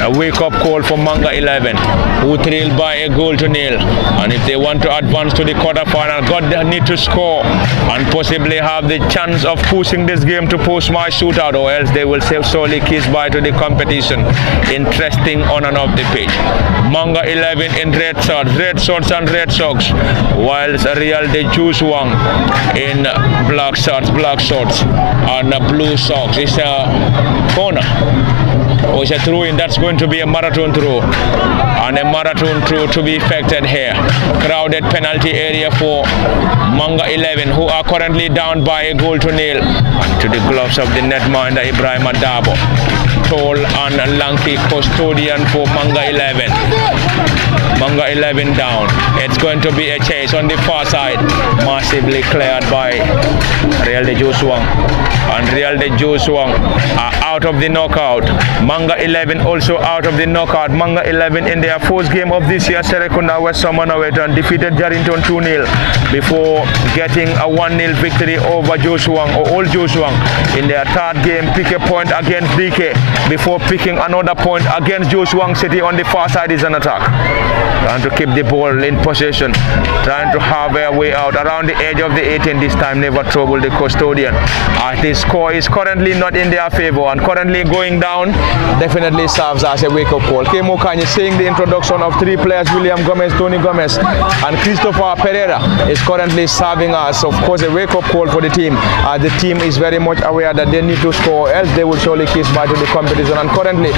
A wake-up call for Manga11, who trailed by a goal to nil, and if they want to advance to the quarterfinal, they need to score and possibly have the chance of pushing this game to post-match shootout, or else they will solely kiss bye to the competition. Interesting on and off the pitch. Manga11 in red shorts and red socks, whilst Real de Jeshwang in black shorts and blue socks. It's a corner. Or it's a throw-in. That's going to be a marathon throw, and a marathon throw to be effected here. Crowded penalty area for Manga11, who are currently down by a goal to nil, and to the gloves of the netminder Ibrahim Adabo. Tall and lanky custodian for Manga11. Manga11 down. It's going to be a chase on the far side, massively cleared by Real de Jeshwang, and Real de Jeshwang are out of the knockout. Manga11 also out of the knockout. Manga11 in their fourth game of this year, Serrekunda West Summer Nawettan defeated Jarrington 2-0 before getting a 1-0 victory over Jeshwang, or Old Jeshwang. In their third game, pick a point against DK before picking another point against Jeshwang City. On the far side is an attack, trying to keep the ball in possession, trying to have a way out around the edge of the 18. This time never trouble the custodian, as the score is currently not in their favor, and currently going down definitely serves as a wake-up call. Kemo Kanye saying the introduction of 3 players, William Gomez, Tony Gomez and Christopher Pereira, is currently serving as, of course, a wake-up call for the team. The team is very much aware that they need to score, else they will surely kiss by to the competition, and currently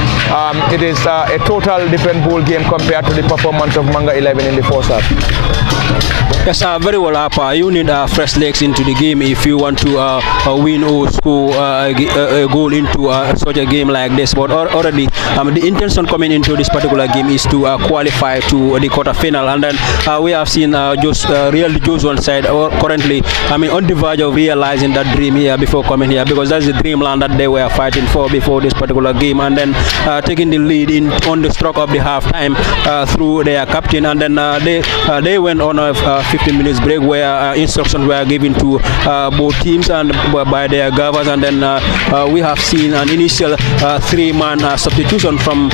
it is a total different ball game compared to the performance of Manga11 in the first half. Yes, very well, Apa. You need fresh legs into the game if you want to win or score a goal into such a game like this. But already, the intention coming into this particular game is to qualify to the quarter-final, and then we have seen Real Jeshwang side currently, on the verge of realizing that dream here before coming here, because that's the dreamland that they were fighting for before this particular game, and then taking the lead on the stroke of the half-time through their captain, and then they went on a 15 minutes break where instructions were given to both teams and by their governors, and then we have seen an initial three-man substitution from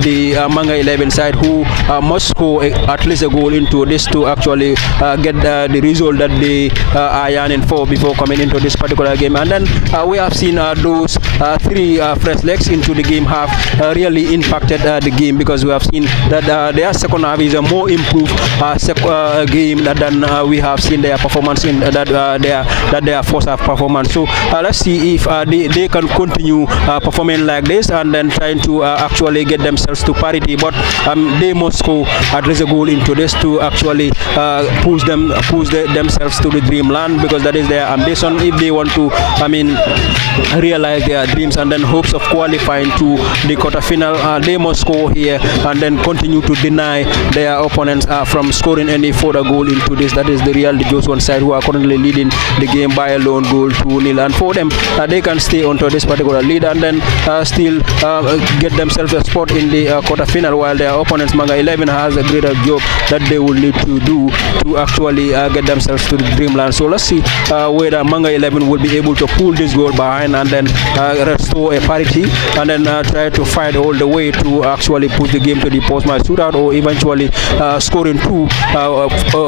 the Manga11 side, who must score at least a goal into this to actually get the result that they are yearning for before coming into this particular game. And then we have seen those three fresh legs into the game have really impacted the game, because we have seen that their second half is a more improved game than we have seen their performance in their first half performance. So let's see if they can continue performing like this and then trying to actually get themselves to parity. But they must score at least a goal into this to actually push themselves to the dreamland, because that is their ambition if they want to realize their dreams and then hopes of qualifying to the quarterfinal. They must score here and then continue to deny their opponents from scoring any further goal into this. That is the Real Jeshwang side, who are currently leading the game by a lone goal 2-0, and for them they can stay onto this particular lead and then still get themselves a spot in the quarterfinal, while their opponents Manga11 has a greater job that they will need to do to actually get themselves to the dreamland. So let's see whether Manga11 will be able to pull this goal behind and then restore a parity and then try to fight all the way to actually push the game to the post-match shootout, or eventually scoring two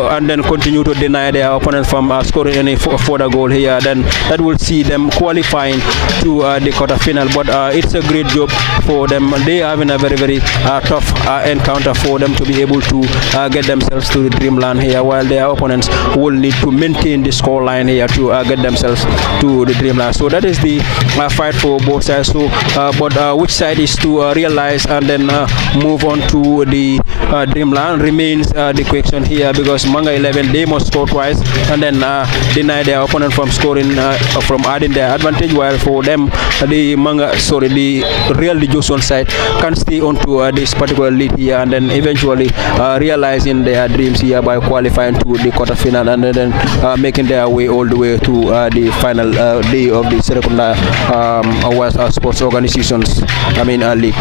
and then continue to deny their opponents from scoring any further goal here. Then that will see them qualifying to the quarterfinal. But it's a great job for them. They are having a very, very tough encounter for them to be able to get themselves to the dreamland here, while their opponents will need to maintain the score line here to get themselves to the dreamland. So that is the fight for both sides. So, but which side is to realize and then move on to the dreamland remains the question here, because Manga11 they must score twice and then deny their opponent from scoring from adding their advantage, while for them the Real Jeshwang side can stay onto this particular lead here and then eventually realizing their dreams here by qualifying to the quarterfinal and then making their way all the way to the final day of the Serrekunda sports organizations league.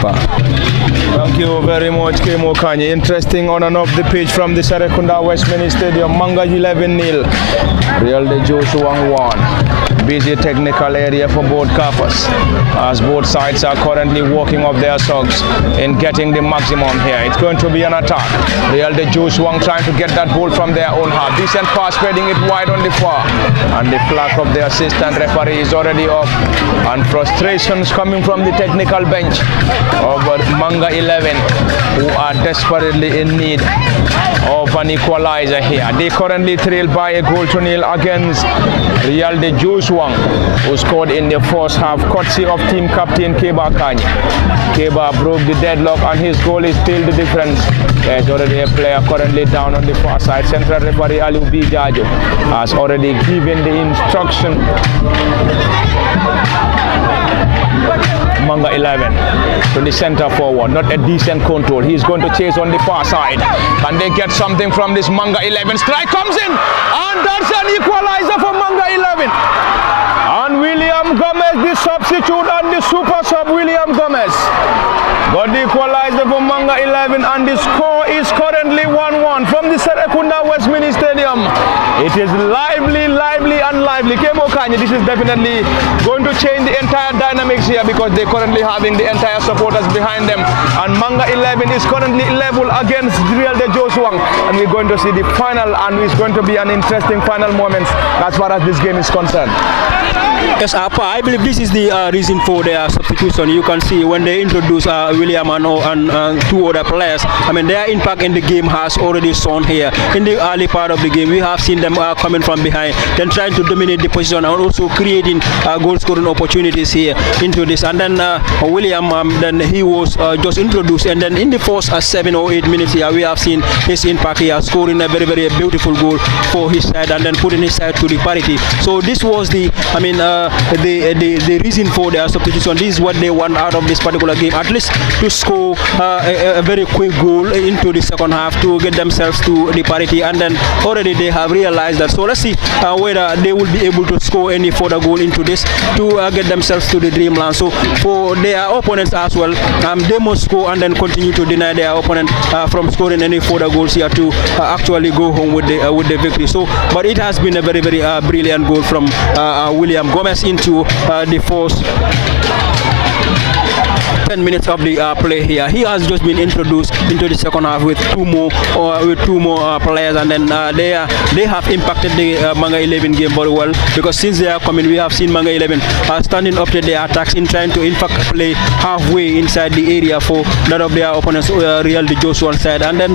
Thank you very much, Kemo Kanye. Interesting on and off the pitch from the Serrekunda Westminster Stadium. Manga11 0, Real Jeshwang 1. Busy technical area for both Kaffers, as both sides are currently working off their socks in getting the maximum here. It's going to be an attack. Real Jeshwang trying to get that ball from their own half. Decent pass, spreading it wide on the far. And the flag of the assistant referee is already up. And frustrations coming from the technical bench of Manga11, who are desperately in need of an equalizer here. They currently trail by a goal to nil against Real Jeshwang, who scored in the first half, courtesy of team captain Keba Kanye. Keba broke the deadlock and his goal is still the difference. There's already a player currently down on the far side. Central referee Ali Jajo has already given the instruction. Manga11 to the center forward, not a decent control. He's going to chase on the far side. Can they get something from this Manga11? Strike comes in, and that's an equalizer for Manga11. And William Gomez, the substitute and the super sub William Gomez, got the equalizer for Manga11, and the score is currently 1-1 from the Serrekunda Westminster Stadium. It is lively, lively, and lively. Kemo Kanye, this is definitely going to change the entire dynamics here, because they're currently having the entire supporters behind them. And Manga11 is currently level against Real Jeshwang, and we're going to see the final, and it's going to be an interesting final moment as far as this game is concerned. Yes, I believe this is the reason for their substitution. You can see when they introduce William and two other players, their impact in the game has already shown here. In the early part of the game, we have seen them them coming from behind, then trying to dominate the position and also creating goal scoring opportunities here into this. And then William, then he was just introduced, and then in the first 7 or 8 minutes here, we have seen his impact here, scoring a very, very beautiful goal for his side and then putting his side to the parity. So this was the reason for their substitution. This is what they want out of this particular game, at least to score a very quick goal into the second half to get themselves to the parity, and then already they have realized that. So let's see whether they will be able to score any further goal into this to get themselves to the dreamland. So for their opponents as well, they must score and then continue to deny their opponent from scoring any further goals here to actually go home with the victory. So but it has been a very, very brilliant goal from William Gomez into the first 10 minutes of the play here. He has just been introduced into the second half with two more players, and then they have impacted the Manga 11 game very well, because since they are coming, we have seen Manga 11 standing up to their attacks in trying to in fact play halfway inside the area for that of their opponents, Real de Jeshwang side, and then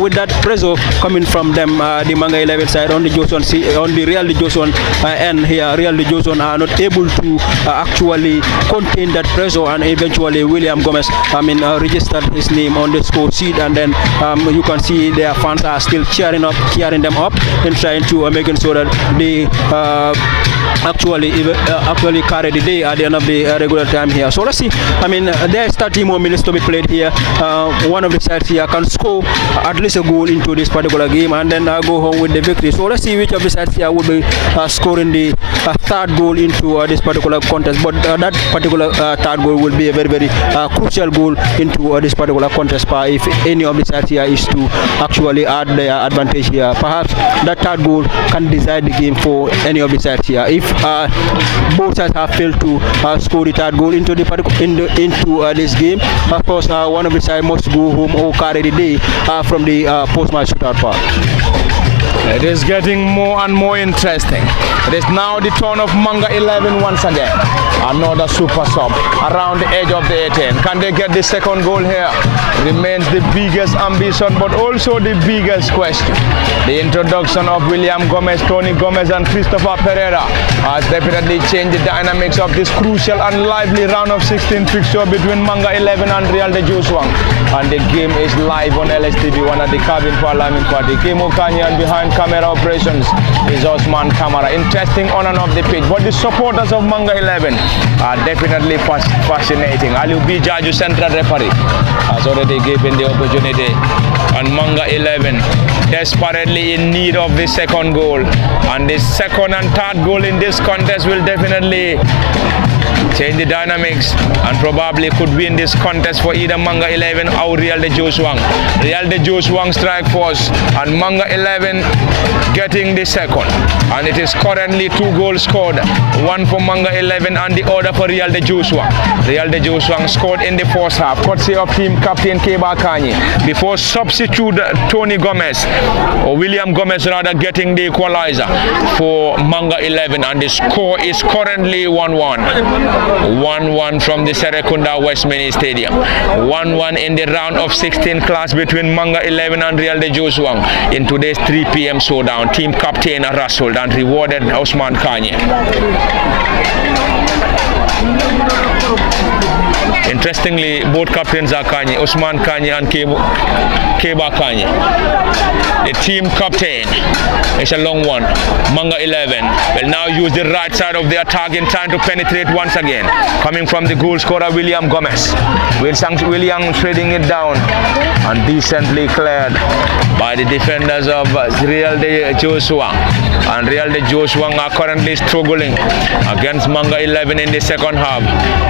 with that pressure coming from them, the Manga 11 side on the Real de Jeshwang end here, Real de Jeshwang are not able to actually contain that pressure, and eventually William Gomez registered his name on the score sheet, and then you can see their fans are still cheering them up and trying to making sure that they actually carry the day at the end of the regular time here. So let's see. There's 30 more minutes to be played here. One of the sides here can score at least a goal into this particular game and then go home with the victory. So let's see which of the sides here will be scoring the third goal into this particular contest. But that particular third goal will be a very, very crucial goal into this particular contest if any of the sides here is to actually add their advantage here. Perhaps that third goal can decide the game for any of the sides here. If both sides have failed to score the third goal into this game, of course one of the sides must go home or carry the day from the post-match shootout part. It is getting more and more interesting. It is now the turn of Manga 11 once again. Another super sub around the edge of the 18. Can they get the second goal here? Remains the biggest ambition, but also the biggest question. The introduction of William Gomez, Tony Gomez and Christopher Pereira has definitely changed the dynamics of this crucial and lively round of 16 fixture between Manga 11 and Real de Jeshwang. And the game is live on LSTV, one of the cabin for Alamin Party. Kemo Kanye, and behind camera operations is Osman Kamara. Interesting on and off the pitch, but the supporters of Manga 11 are definitely fascinating. Aliu Bijaju, central referee, has already given the opportunity, and Manga 11 desperately in need of the second goal, and the second and third goal in this contest will definitely change the dynamics and probably could win this contest for either Manga 11 or Real de Jeshwang. Real de Jeshwang strike force and Manga 11 getting the second, and it is currently 2 goals scored, one for Manga 11 and the other for Real de Jeshwang. Real de Jeshwang scored in the first half, courtesy of team captain Keba Kanye, before substitute Tony Gomez, or William Gomez rather, getting the equalizer for Manga 11, and the score is currently 1-1. 1-1 from the Serrekunda West Mini Stadium. 1-1 in the round of 16 class between Manga 11 and Real de Jeshwang in today's 3 p.m. showdown. Team captain Russell and rewarded Osman Kanye. Interestingly, both captains are Kanye, Osman Kanye and Keba Kanye. The team captain is a long one. Manga 11 will now use the right side of the attack in time to penetrate once again. Coming from the goal scorer William Gomez. William trading it down and decently cleared by the defenders of Real de Jeshwang. And Real de Jeshwang are currently struggling against Manga 11 in the second half.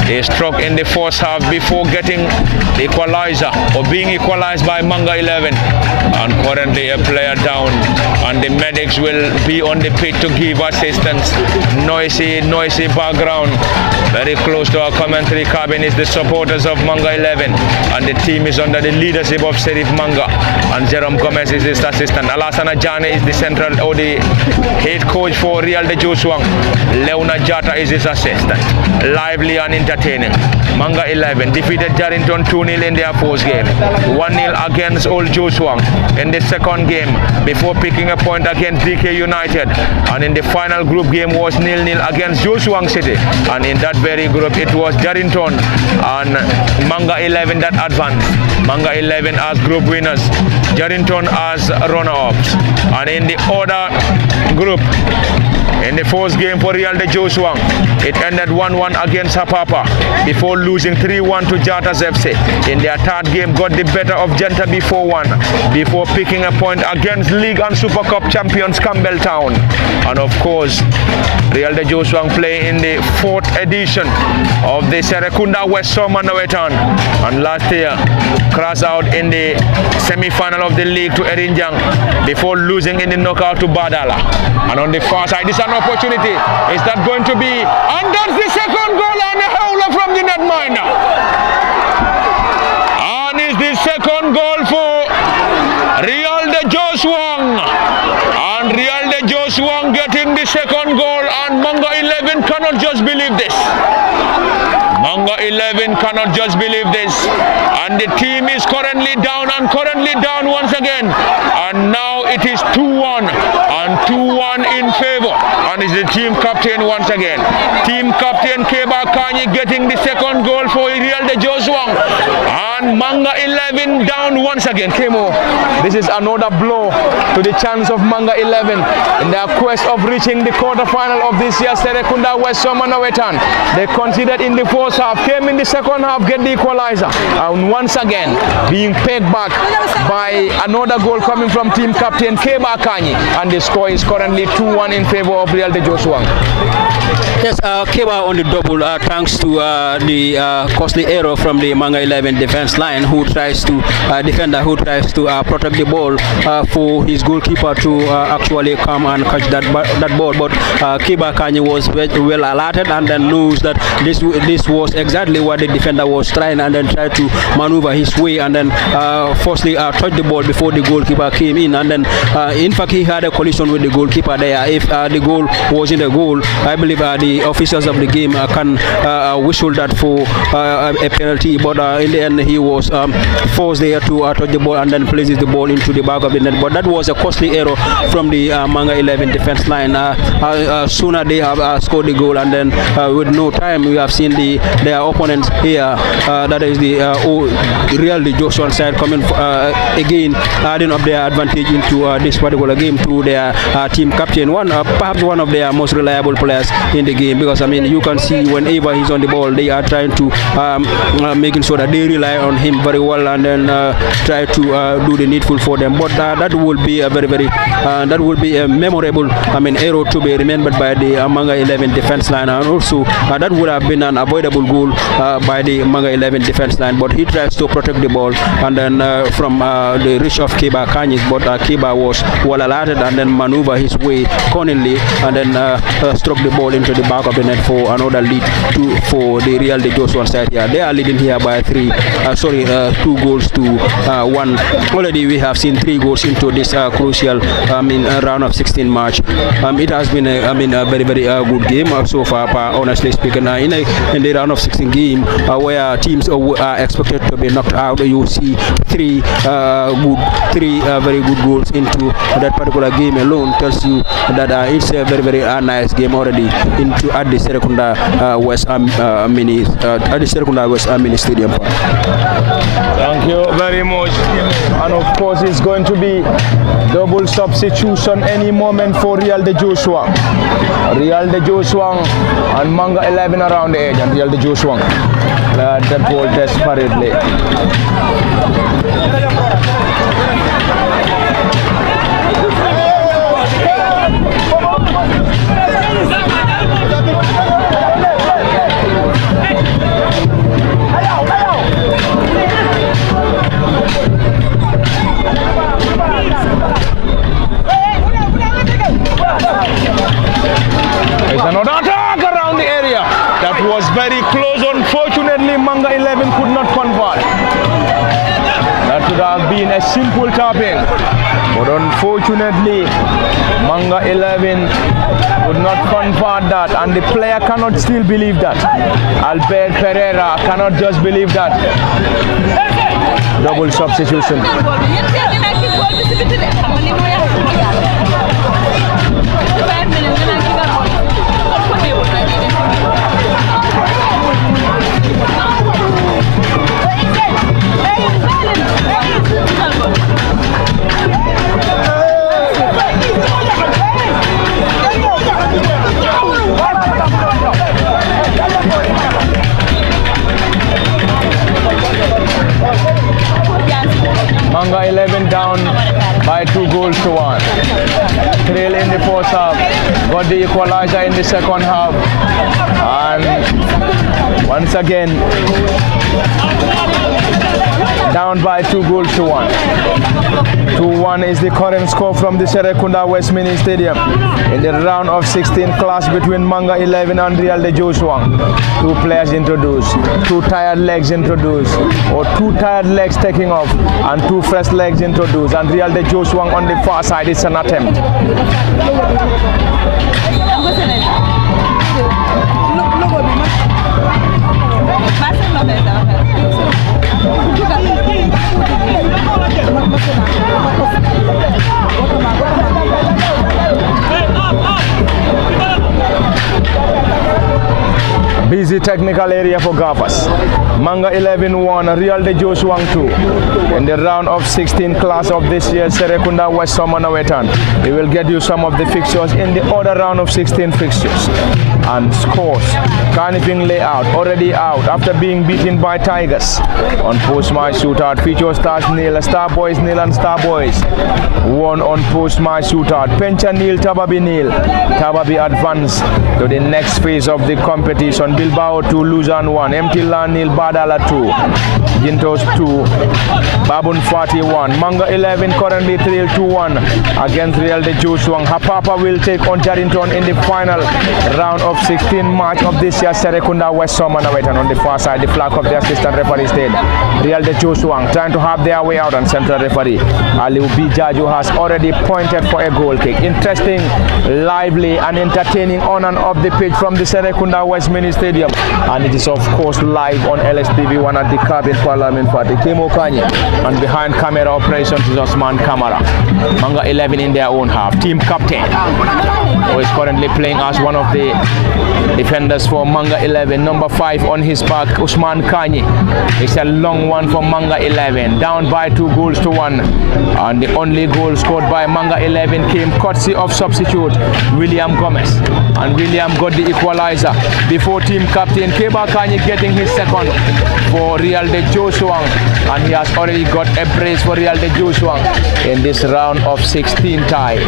They struck in the first half before getting the equalizer or being equalized by Manga 11, and currently a player down, and the medics will be on the pitch to give assistance. Noisy background. Very close to our commentary cabin is the supporters of Manga 11, and the team is under the leadership of Serif Manga, and Jerome Gomez is his assistant. Alassana Jane is the central or the Head coach for Real de Jeshwang, Leona Jata, is his assistant. Lively and entertaining. Manga 11 defeated Jarrington 2-0 in their first game. 1-0 against Old Jeshwang in the second game before picking a point against DK United. And in the final group game was 0-0 against Jeshwang City. And in that very group it was Jarrington and Manga 11 that advanced. Manga 11 as group winners, Jarrington as runner-ups. And in the other group, in the first game for Real de Jeshwang, it ended 1-1 against Hapapa before losing 3-1 to Jatas FC. In their third game, got the better of Gentaby 4-1 before picking a point against League and Super Cup champions Campbelltown. And of course, Real de Jeshwang play in the 4th edition of the Serrekunda West Summer Nawettan. And last year, crashed out in the semi-final of the league to Erinjang before losing in the knockout to Badala. And on the far side, this is an opportunity. Is that going to be? And that's the second goal and a howler from the netminder. And it's the second goal for Real de Jeshwang. And Real de Jeshwang getting the second goal, and Manga 11 cannot just believe this. Manga 11 cannot just believe this. And the team is currently down once again. And now it is 2-1 and 2-1 in favor. And it's the team captain once again. Team captain Keba Kanyi getting the second goal for Real de Jeshwang. And Manga 11 down once again. Kemo, this is another blow to the chance of Manga 11 in their quest of reaching the quarterfinal of this year's Serrekunda West Summer Nawettan. They conceded in the first half, came in the second half, get the equalizer, and once again being paid back by another goal coming from team captain Keba Kanyi, and the score is currently 2-1 in favor of Real de Jeshwang. Yes, Keba on the double thanks to the costly error from the Manga 11 defense line, who tries to defender who tries to protect the ball for his goalkeeper to actually come and catch that ball. But Keba Kanyi was well alerted and then knows that this was exactly what the defender was trying, and then tried to maneuver his way and then firstly touch the ball before the goalkeeper came in. And then in fact he had a collision with the goalkeeper there. If the goal wasn't a goal, I believe the officials of the game can whistle that for a penalty, but in the end he was forced there to touch the ball and then places the ball into the back of the net. But that was a costly error from the Manga 11 defense line. Sooner they have scored the goal, and then with no time we have seen their opponents here, that is the Real de Jeshwang side, coming again adding up their advantage into this particular game through their team captain, perhaps one of their most reliable players in the game, because I mean you can see whenever he's on the ball they are trying to making sure that they rely on him very well, and then try to do the needful for them. But that will be a that will be a memorable error to be remembered by the Manga 11 defense line, and also that would have been an avoidable goal by the Manga 11 defense line. But he tries to protect the ball, and then from the reach of Keba Kanyi, but Keba was well alerted and then maneuver his way cunningly, and then struck the ball into the back of the net for another lead for the Real de Jeshwang side here. They are leading here by 2 goals to 1. Already we have seen 3 goals into this crucial round of 16 match. It has been a very good game so far, honestly speaking. In the round of 16 game where teams are expected to be knocked out, you see 3 very good goals into that particular game alone. Tells you that it's a very nice game already at the Serrekunda West Mini Stadium. Thank you very much. And of course it's going to be double substitution any moment for Real de Jeshwang. Real de Jeshwang and Manga 11 around the edge, and Real de Jeshwang that ball desperately. There's another attack around the area. That was very close. Unfortunately, Manga 11 could not convert. That would have been a simple tapping. But unfortunately, Manga 11 could not convert that, and the player cannot still believe that. Albert Pereira cannot just believe that. Double substitution. Manga 11 down by 2 goals to 1. Trail in the first half, got the equalizer in the second half, and once again down by 2 goals to 1. 2-1 is the current score from the Serrekunda West Mini Stadium in the round of 16 clash between Manga 11 and Real de Jeshwang. 2 players introduced, 2 tired legs introduced, or 2 tired legs taking off, and 2 fresh legs introduced, and Real de Jeshwang on the far side. It's an attempt. Busy technical area for Gaffas. Manga 11 won, Real de Jeshwang 2 in the round of 16 class of this year's Serrekunda West Summer Nawettan. We will get you some of the fixtures in the other round of 16 fixtures and scores. Carnifing layout already out after being beaten by Tigers on post-match shootout. Feature stars nil, Star Boys nil, and Star Boys won on post-match shootout. Pencha nil, Tababi nil. Tababi advance to the next phase of the competition. Bilbao 2, Luzon 1, Mtila nil, Badala 2, Gintos 2, Babun 41. Manga 11 currently trail 2-1 against Real de Jeshwang. Hapapa will take on Jarrington in the final round of 16 match of this year's Serrekunda West Summer Nawettan. On the far side, the flag of the assistant referee stayed. Real de Jeshwang trying to have their way out, and central referee Aliu Bijaju has already pointed for a goal kick. Interesting, lively and entertaining on and off the pitch from the Serrekunda West Mini Stadium, and it is of course live on LSTV1 at the Cabin Parliament Party. Kemo Kanye, and behind camera operations is Osman Kamara. Manga 11 in their own half. Team captain, who is currently playing as one of the defenders for Manga 11, number 5 on his back, Usman Kanye. It's a long one for Manga 11, down by 2 goals to 1, and the only goal scored by Manga 11 came courtesy of substitute William Gomez, and William got the equalizer before team captain Keba Kanye getting his second for Real de Jeshwang, and he has already got a brace for Real de Jeshwang in this round of 16 tie.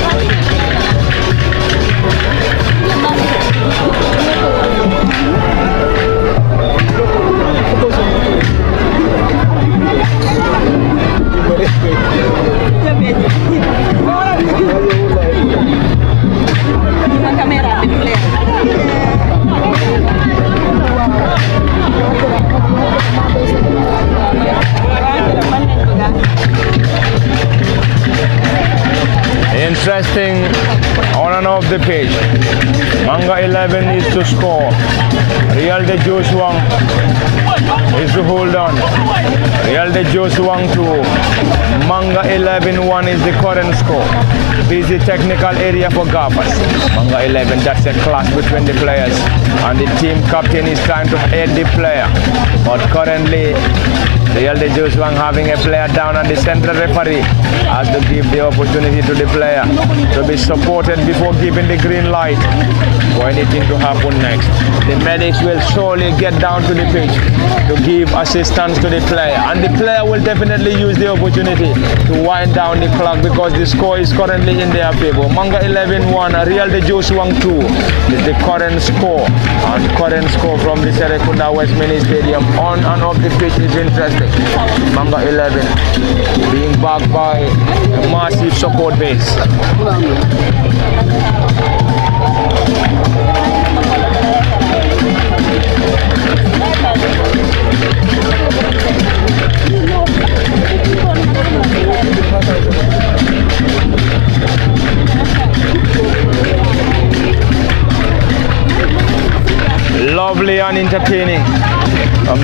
Interesting on and off the pitch. Manga 11 is to score. Real de Jeshwang is to hold on. Real de Jeshwang 2. Manga 11 1 is the current score. Busy technical area for Gaffas. Manga 11, that's a clash between the players, and the team captain is trying to aid the player, but currently Real de Jeshwang having a player down, and the central referee has to give the opportunity to the player to be supported before giving the green light for anything to happen next. The medics will surely get down to the pitch to give assistance to the player, and the player will definitely use the opportunity to wind down the clock because the score is currently in their favor. Manga 11 1, Real de Jeshwang 2 is the current score, and current score from the Serrekunda West Mini Stadium on and off the pitch is interesting. Manga 11 being backed by a massive support base.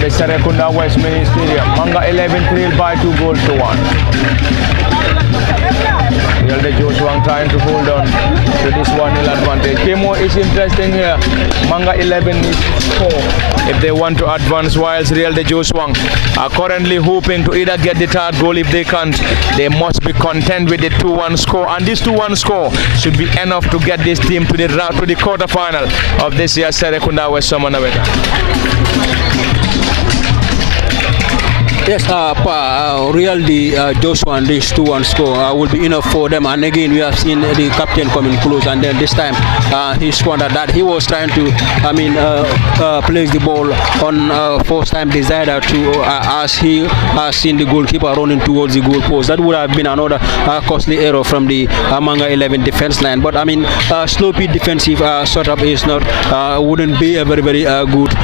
the Serrekunda West Mini Stadium. Manga 11 trailed by 2 goals to 1. Real de Jeshwang trying to hold on to this 1-0 advantage. Kemo is interesting here. Manga 11 needs to score if they want to advance, whilst Real de Jeshwang are currently hoping to either get the third goal. If they can't, they must be content with the 2-1 score, and this 2-1 score should be enough to get this team to the quarter-final of this year's Serrekunda West Summer Nawettan. Yes, Real de Jeshwang, this 2-1 score will be enough for them. And again, we have seen the captain coming close, and then this time he squandered that. He was trying to, place the ball on first time decider to as he has seen the goalkeeper running towards the goal post. That would have been another costly error from the Manga 11 defense line. But sloppy defensive setup is not wouldn't be a very good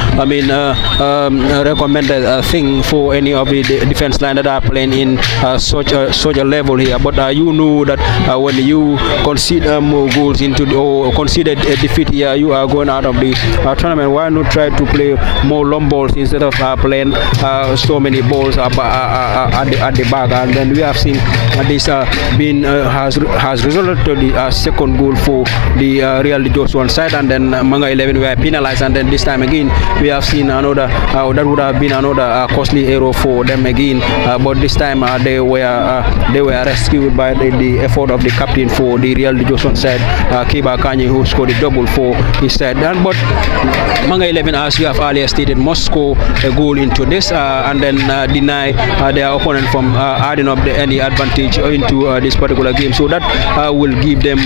recommended thing for any of the defense line that are playing in such a level here. But you know that when you concede more goals or concede a defeat here, you are going out of the tournament. Why not try to play more long balls instead of playing so many balls at the back? And then we have seen this has resulted to the second goal for the Real de Jeshwang side, and then Manga 11 were penalized, and then this time again we have seen another that would have been another costly error for them again, but this time they were rescued by the effort of the captain for the Real de Jeshwang side, Kiba Kanye, who scored a double for his side. But Manga 11, as you have earlier stated, must score a goal into this and then deny their opponent from adding up any advantage into this particular game. So that will give them,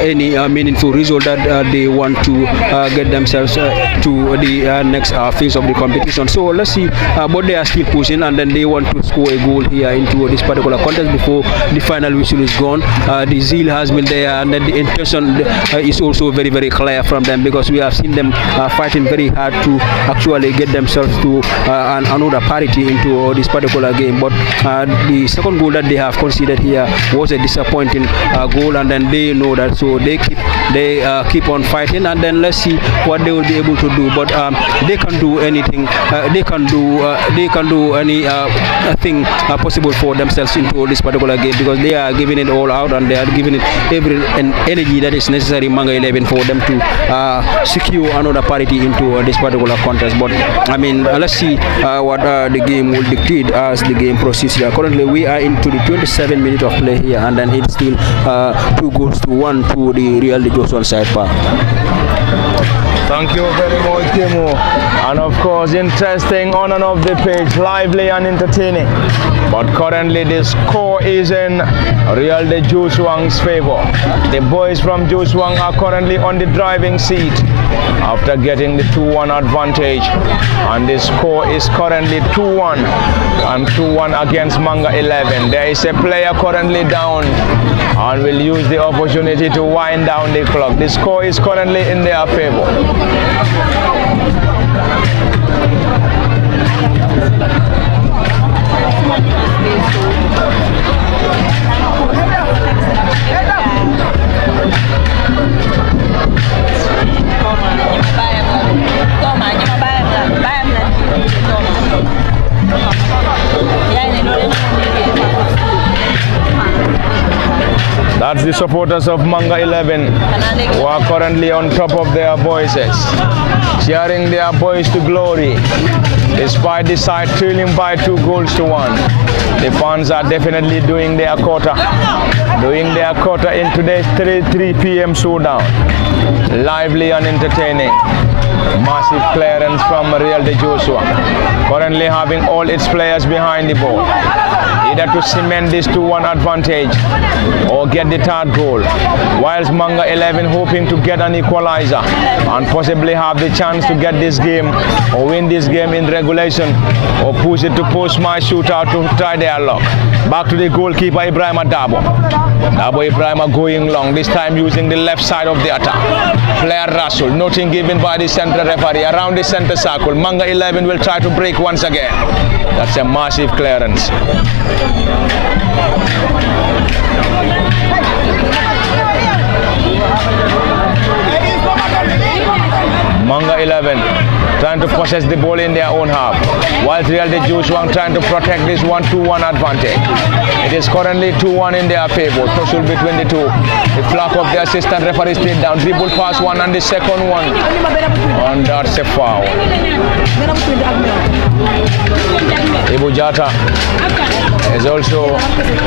any meaningful result that they want to get themselves to the next phase of the competition. So let's see, but they are still pushing, and then they want to score a goal here into this particular contest before the final whistle is gone. The zeal has been there, and then the intention is also very clear from them, because we have seen them fighting very hard to actually get themselves to another parity into this particular game. But the second goal that they have conceded here was a disappointing goal, and then they know that, so they keep on fighting, and then let's see what they will be able to do. But they can do anything. They can do any thing possible for themselves into this particular game, because they are giving it all out, and they are giving it every energy that is necessary, Manga 11, for them to secure another parity into this particular contest. But let's see what the game will dictate as the game proceeds here. Currently we are into the 27 minutes of play here, and then it's still 2 goals to 1 to the Real de Jeshwang side. Thank you very much, Kimo. And of course, interesting on and off the pitch, lively and entertaining. But currently the score is in Real de Jeshwang's favor. The boys from Jeshwang are currently on the driving seat after getting the 2-1 advantage. And the score is currently 2-1 and 2-1 against Manga 11. There is a player currently down and will use the opportunity to wind down the clock. The score is currently in their favor. That's the supporters of Manga 11 who are currently on top of their voices, cheering their boys to glory. Despite the side trailing by 2 goals to 1, the fans are definitely doing their quarter in today's 3 p.m. showdown. Lively and entertaining. Massive clearance from Real de Jeshwang, currently having all its players behind the ball, either to cement this 2-1 advantage or get the third goal, whilst Manga 11 hoping to get an equalizer and possibly have the chance to get this game or win this game in regulation, or push it to post-match shootout to try their luck. Back to the goalkeeper, Ibrahim Dabo. Dabo Ibrahim going long, this time using the left side of the attack. Player Russell, nothing given by the central referee around the center circle. Manga 11 will try to break once again. That's a massive clearance. Manga 11 trying to possess the ball in their own half. While Real de Jeshwang trying to protect this 1-2-1 advantage. It is currently 2-1 in their favor. Tussle between the two. The flag of the assistant referee straight down. Dribble pass one and the second one. And that's a foul. Ibu Jata is also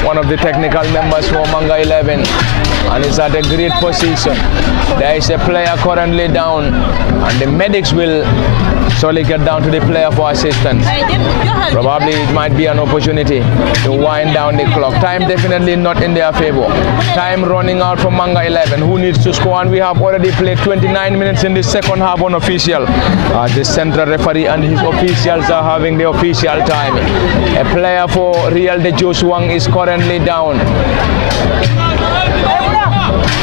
one of the technical members for Manga 11 and is at a great position. There is a player currently down and the medics will surely get down to the player for assistance. Probably it might be an opportunity to wind down the clock. Time definitely not in their favor. Time running out for Manga 11 who needs to score, and we have already played 29 minutes in the second half unofficial. The central referee and his officials are having the official time. A player for Real de Jeshwang is currently down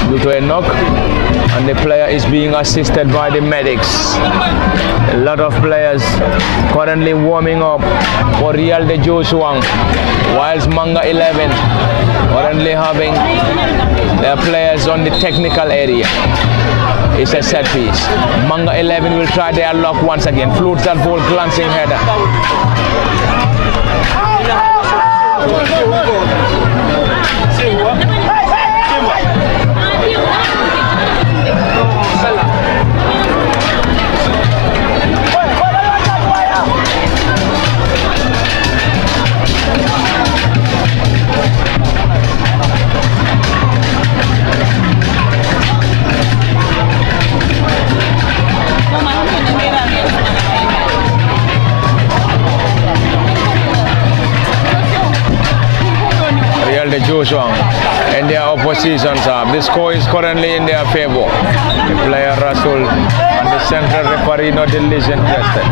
due to a knock, and the player is being assisted by the medics. A lot of players currently warming up for Real de Jeshwang, whilst Manga 11 currently having their players on the technical area. It's a set piece. Manga 11 will try their luck once again. Floats that ball, glancing header. Jeshwang and their oppositions are. The score is currently in their favor. The player Rasul and the central referee not the least interested.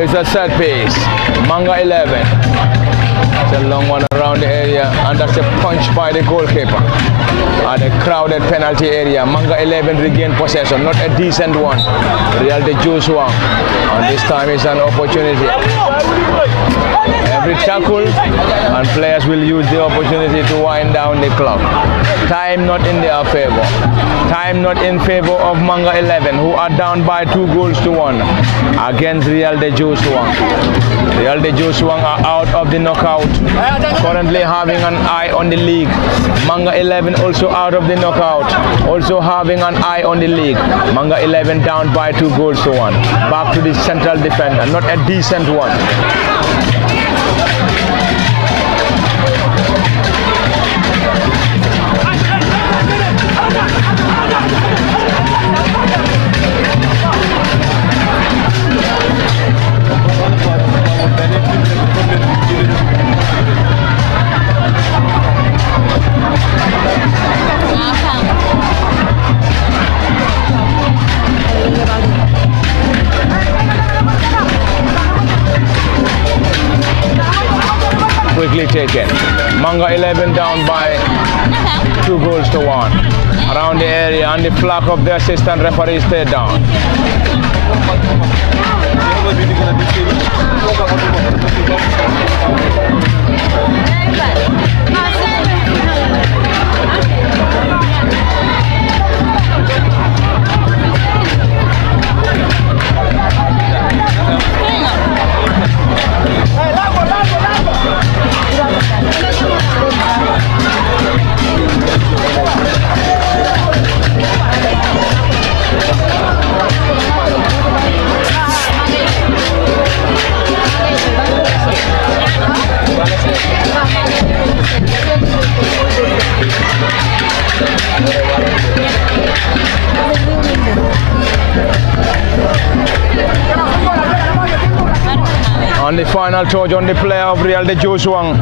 It's a set piece. Manga 11. It's a long one around the area, and that's a punch by the goalkeeper. At a crowded penalty area, Manga 11 regained possession, not a decent one. Real de Jeshwang, and this time is an opportunity. Every tackle, and players will use the opportunity to wind down the clock. Time not in their favor. Time not in favor of Manga 11, who are down by 2-1 against Real de Jeshwang. Real de Jeshwang are out of the knockout, currently having an eye on the league. Manga 11 also out of the knockout, also having an eye on the league. Manga 11 down by 2-1. Back to the central defender, not a decent one. Quickly taken. Manga 11 down by 2-1 around the area, and the flag of the assistant referee stayed down. And the final touch on the player of Real de Jeshwang.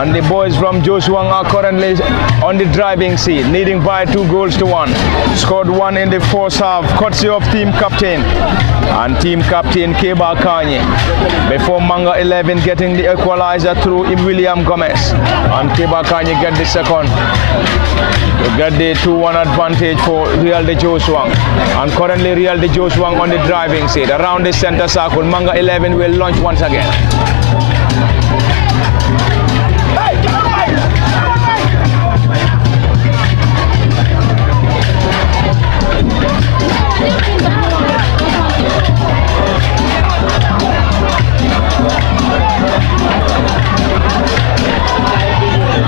And the boys from Jeshwang are currently on the driving seat, leading by 2 goals to 1. Scored 1 in the first half, courtesy of team captain. And team captain Keba Kanye. Before Manga 11 getting the equalizer through William Gomez. And Keba Kanye get the second. To get the 2-1 advantage for Real de Jeshwang. And currently Real de Jeshwang on the driving seat. Around the center circle, Manga 11 will launch once again.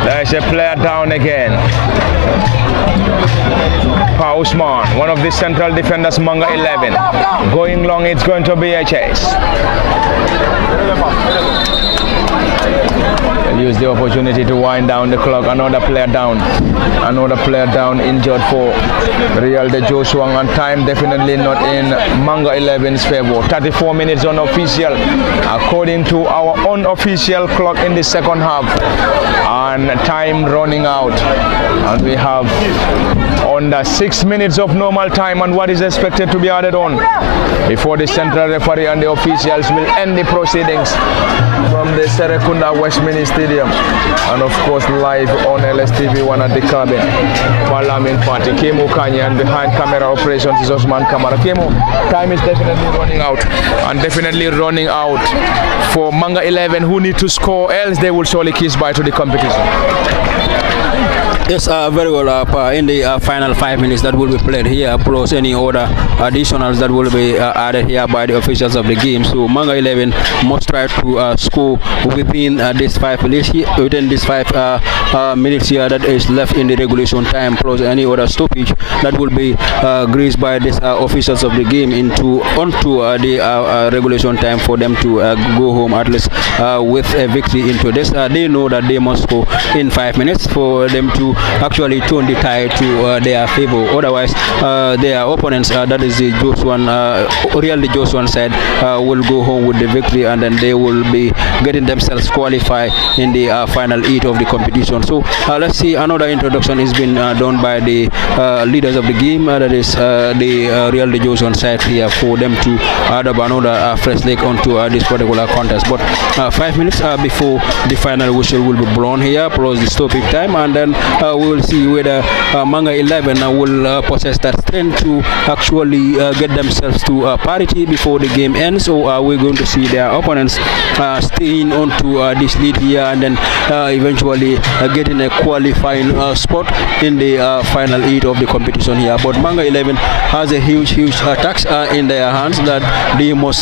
There's a player down again. Pa Usman, one of the central defenders, Manga 11. Going long, it's going to be a chase. They'll use the opportunity to wind down the clock. Another player down. Another player down, injured for Real de Jeshwang, and time definitely not in Manga 11's favor. 34 minutes unofficial, according to our unofficial clock in the second half. And time running out. And we have under 6 minutes of normal time and what is expected to be added on before the central referee and the officials will end the proceedings from the Serrekunda Westminster Stadium, and of course live on LSTV1 at the cabin. Parliament Party, Kemo Kanye, and behind camera operations is Osman Kamara. Kemo, time is definitely running out, and definitely running out for Manga 11, who need to score, else they will surely kiss bye to the competition. Yes, very well. In the final 5 minutes that will be played here, plus any other additionals that will be added here by the officials of the game. So Manga 11 must try to score within this 5 minutes. Within this 5 minutes here that is left in the regulation time, plus any other stoppage that will be graced by these officials of the game onto the regulation time for them to go home at least with a victory into this. They know that they must score in 5 minutes for them to actually turn the tide to their favor. Otherwise, their opponents, that is the Jeshwang, Real de Jeshwang side, will go home with the victory, and then they will be getting themselves qualified in the final 8 of the competition. So let's see, another introduction is being done by the leaders of the game, that is the Real de Jeshwang side here, for them to add up another fresh leg onto this particular contest. But 5 minutes before the final whistle will be blown here, plus the stoppage time, and then we will see whether Manga 11 will possess that strength to actually get themselves to parity before the game ends, or are we going to see their opponents staying onto this lead here and then eventually getting a qualifying spot in the final 8 of the competition here. But Manga 11 has a huge task in their hands that they must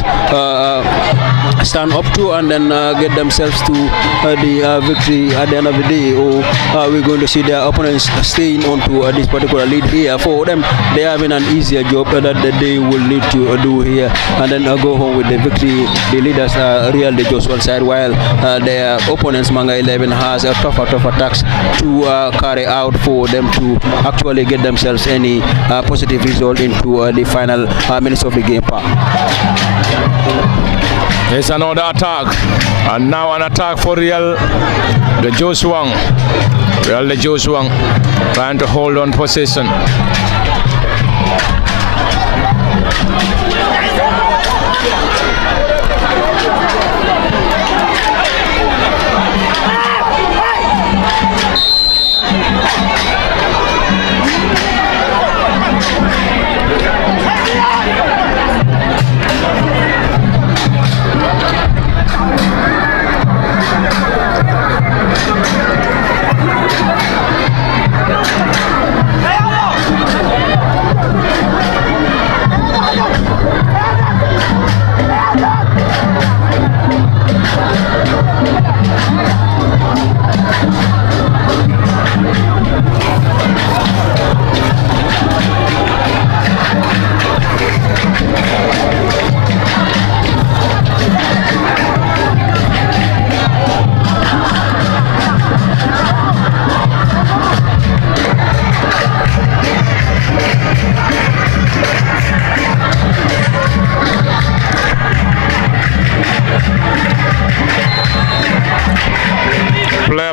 stand up to and then get themselves to the victory at the end of the day, or are we going to see their opponents staying onto this particular lead here? For them, they are having an easier job that they will need to do here and then go home with the victory. The leaders are Real de Jeshwang side, while their opponents Manga 11 has a tougher task to carry out for them to actually get themselves any positive result into the final minutes of the game. There's another attack, and now an attack for Real de Jeshwang. Real de Jeshwang trying to hold on possession.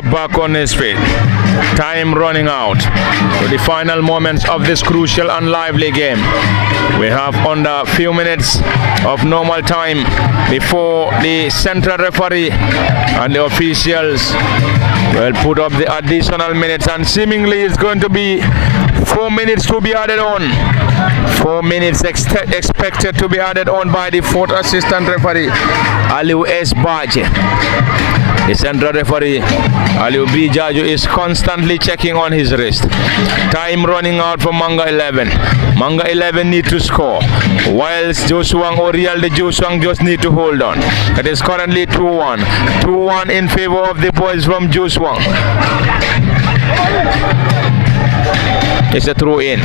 back on his feet. Time running out to the final moments of this crucial and lively game. We have under a few minutes of normal time before the central referee and the officials will put up the additional minutes, and seemingly it's going to be 4 minutes to be added on. 4 minutes expected to be added on by the fourth assistant referee, Aliu S. Baje. The central referee, Aliu B. Jaju, is constantly checking on his wrist. Time running out for Manga 11. Manga 11 need to score, whilst Jeshwang or Real de Jeshwang just need to hold on. It is currently 2-1. 2-1 in favor of the boys from Jeshwang. It's a throw in.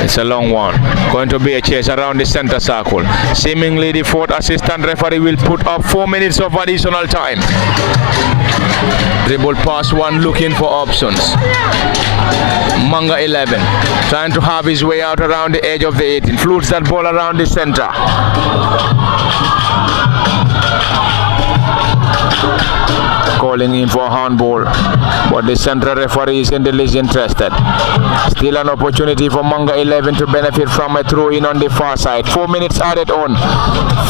It's a long one. Going to be a chase around the center circle. Seemingly the fourth assistant referee will put up 4 minutes of additional time. Dribble pass one, looking for options. Manga 11 trying to have his way out around the edge of the 18. Flutes that ball around the center. Calling in for handball, but the central referee is in the least interested. Still an opportunity for Manga 11 to benefit from a throw in on the far side. 4 minutes added on.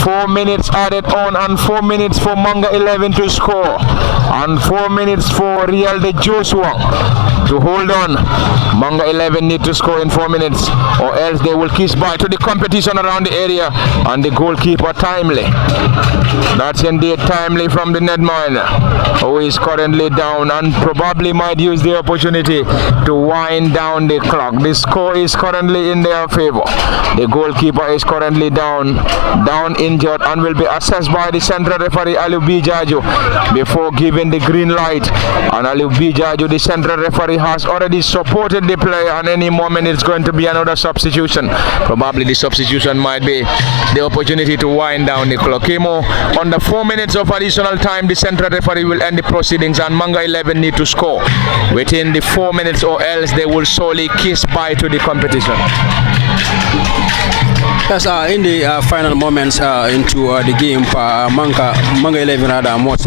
4 minutes added on, and 4 minutes for Manga 11 to score, and 4 minutes for Real de Jeshwang to hold on. Manga 11 need to score in 4 minutes, or else they will kiss by to the competition around the area, and the goalkeeper Timely. That's indeed Timely from the netminer, who is currently down and probably might use the opportunity to wind down the clock. The score is currently in their favor. The goalkeeper is currently down injured, and will be assessed by the central referee Aliu B. Jaju before giving the green light. And Aliu B. Jaju, the central referee, has already supported the player, and any moment it's going to be another substitution. Probably the substitution might be the opportunity to wind down the clock. Kimo, under 4 minutes of additional time, the central referee will end the proceedings, and Manga 11 need to score within the 4 minutes, or else they will solely kiss bye to the competition. Yes, in the final moments into the game, Manga 11 rather must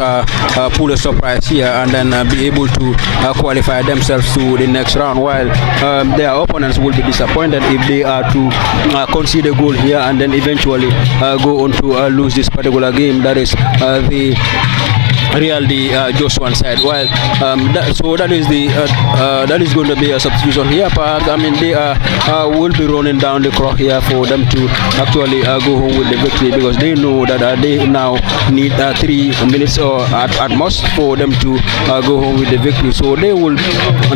pull a surprise here and then be able to qualify themselves to the next round, while their opponents will be disappointed if they are to concede a goal here and then eventually go on to lose this particular game. That is the Real de Jeshwang side. While that is going to be a substitution here. Perhaps they will be running down the clock here for them to actually go home with the victory, because they know that they now need 3 minutes or at most for them to go home with the victory. So they will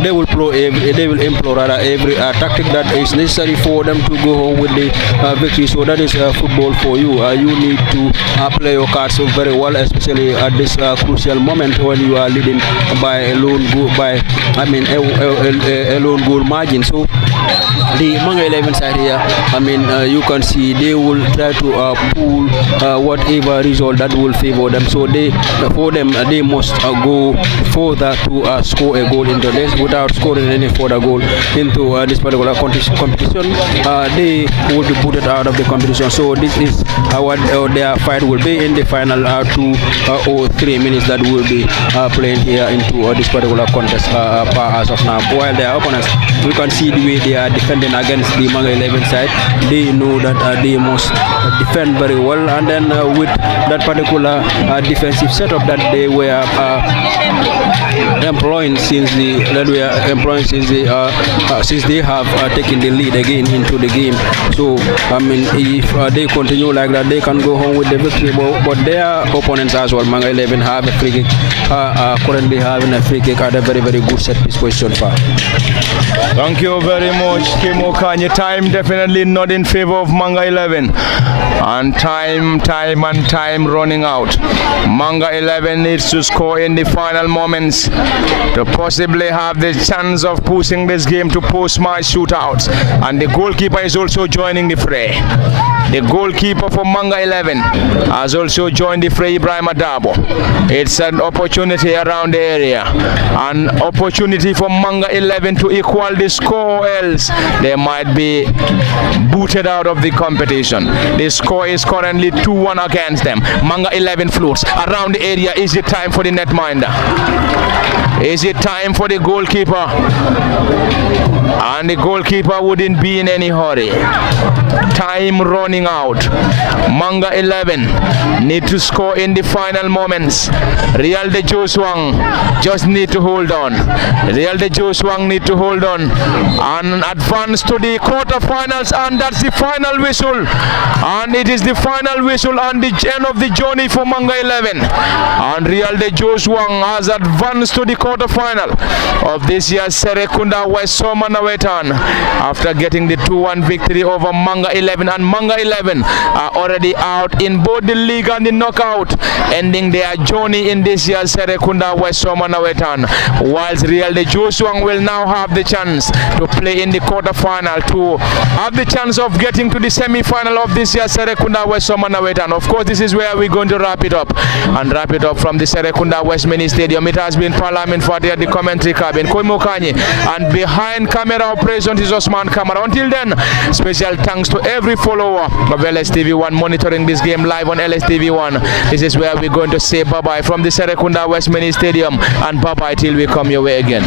employ every tactic that is necessary for them to go home with the victory. So that is football for you. You need to play your cards very well, especially at this crucial moment when you are leading by a lone goal margin. So the Manga 11 side here, you can see they will try to pull whatever result that will favor them. So they must go further to score a goal into this. Without scoring any further goal into this particular competition, they will be put out of the competition. So this is what their fight will be in the final 2 or 3 minutes that will be playing here into this particular contest as of now. While their opponents, you can see the way they are defending against the Manga 11 side. They know that they must defend very well, and then with that particular defensive setup that they were employing since they have taken the lead again into the game. So if they continue like that, they can go home with the victory. But their opponents as well, Manga 11, have a free kick, currently having a free kick at a very, very good set piece position. Thank you very much, Kimo Kanye. Time definitely not in favor of Manga 11, and time running out. Manga 11 needs to score in the final moments points to possibly have the chance of pushing this game to post-match shootouts. And the goalkeeper is also joining the fray. The goalkeeper for Manga11 has also joined the fray, Ibrahim Adabo. It's an opportunity around the area, an opportunity for Manga11 to equal the score, or else they might be booted out of the competition. The score is currently 2-1 against them. Manga11 floats around the area. Is it time for the netminder? Is it time for the goalkeeper? And the goalkeeper wouldn't be in any hurry. Time running out. Manga11 need to score in the final moments. Real de Jeshwang just need to hold on. Real de Jeshwang need to hold on and advance to the quarterfinals, and that's the final whistle. And it is the final whistle and the end of the journey for Manga11. And Real de Jeshwang has advanced to the quarterfinal of this year's Serrekunda West Nawettan after getting the 2-1 victory over Manga11. And Manga11 are already out in both the league and the knockout, ending their journey in this year's Serrekunda West Nawettan, whilst Real de Jeshwang will now have the chance to play in the quarterfinal to have the chance of getting to the semi-final of this year's Serrekunda West Nawettan. Of course, this is where we're going to wrap it up, and wrap it up from the Serrekunda West Mini Stadium. It has been Parliament Fatih at the commentary cabin, Koimokanye, and behind camera operations is Osman Kamara. Until then, special thanks to every follower of LSTV1 monitoring this game live on LSTV1. This is where we're going to say bye-bye from the Serrekunda West Mini Stadium, and bye-bye till we come your way again.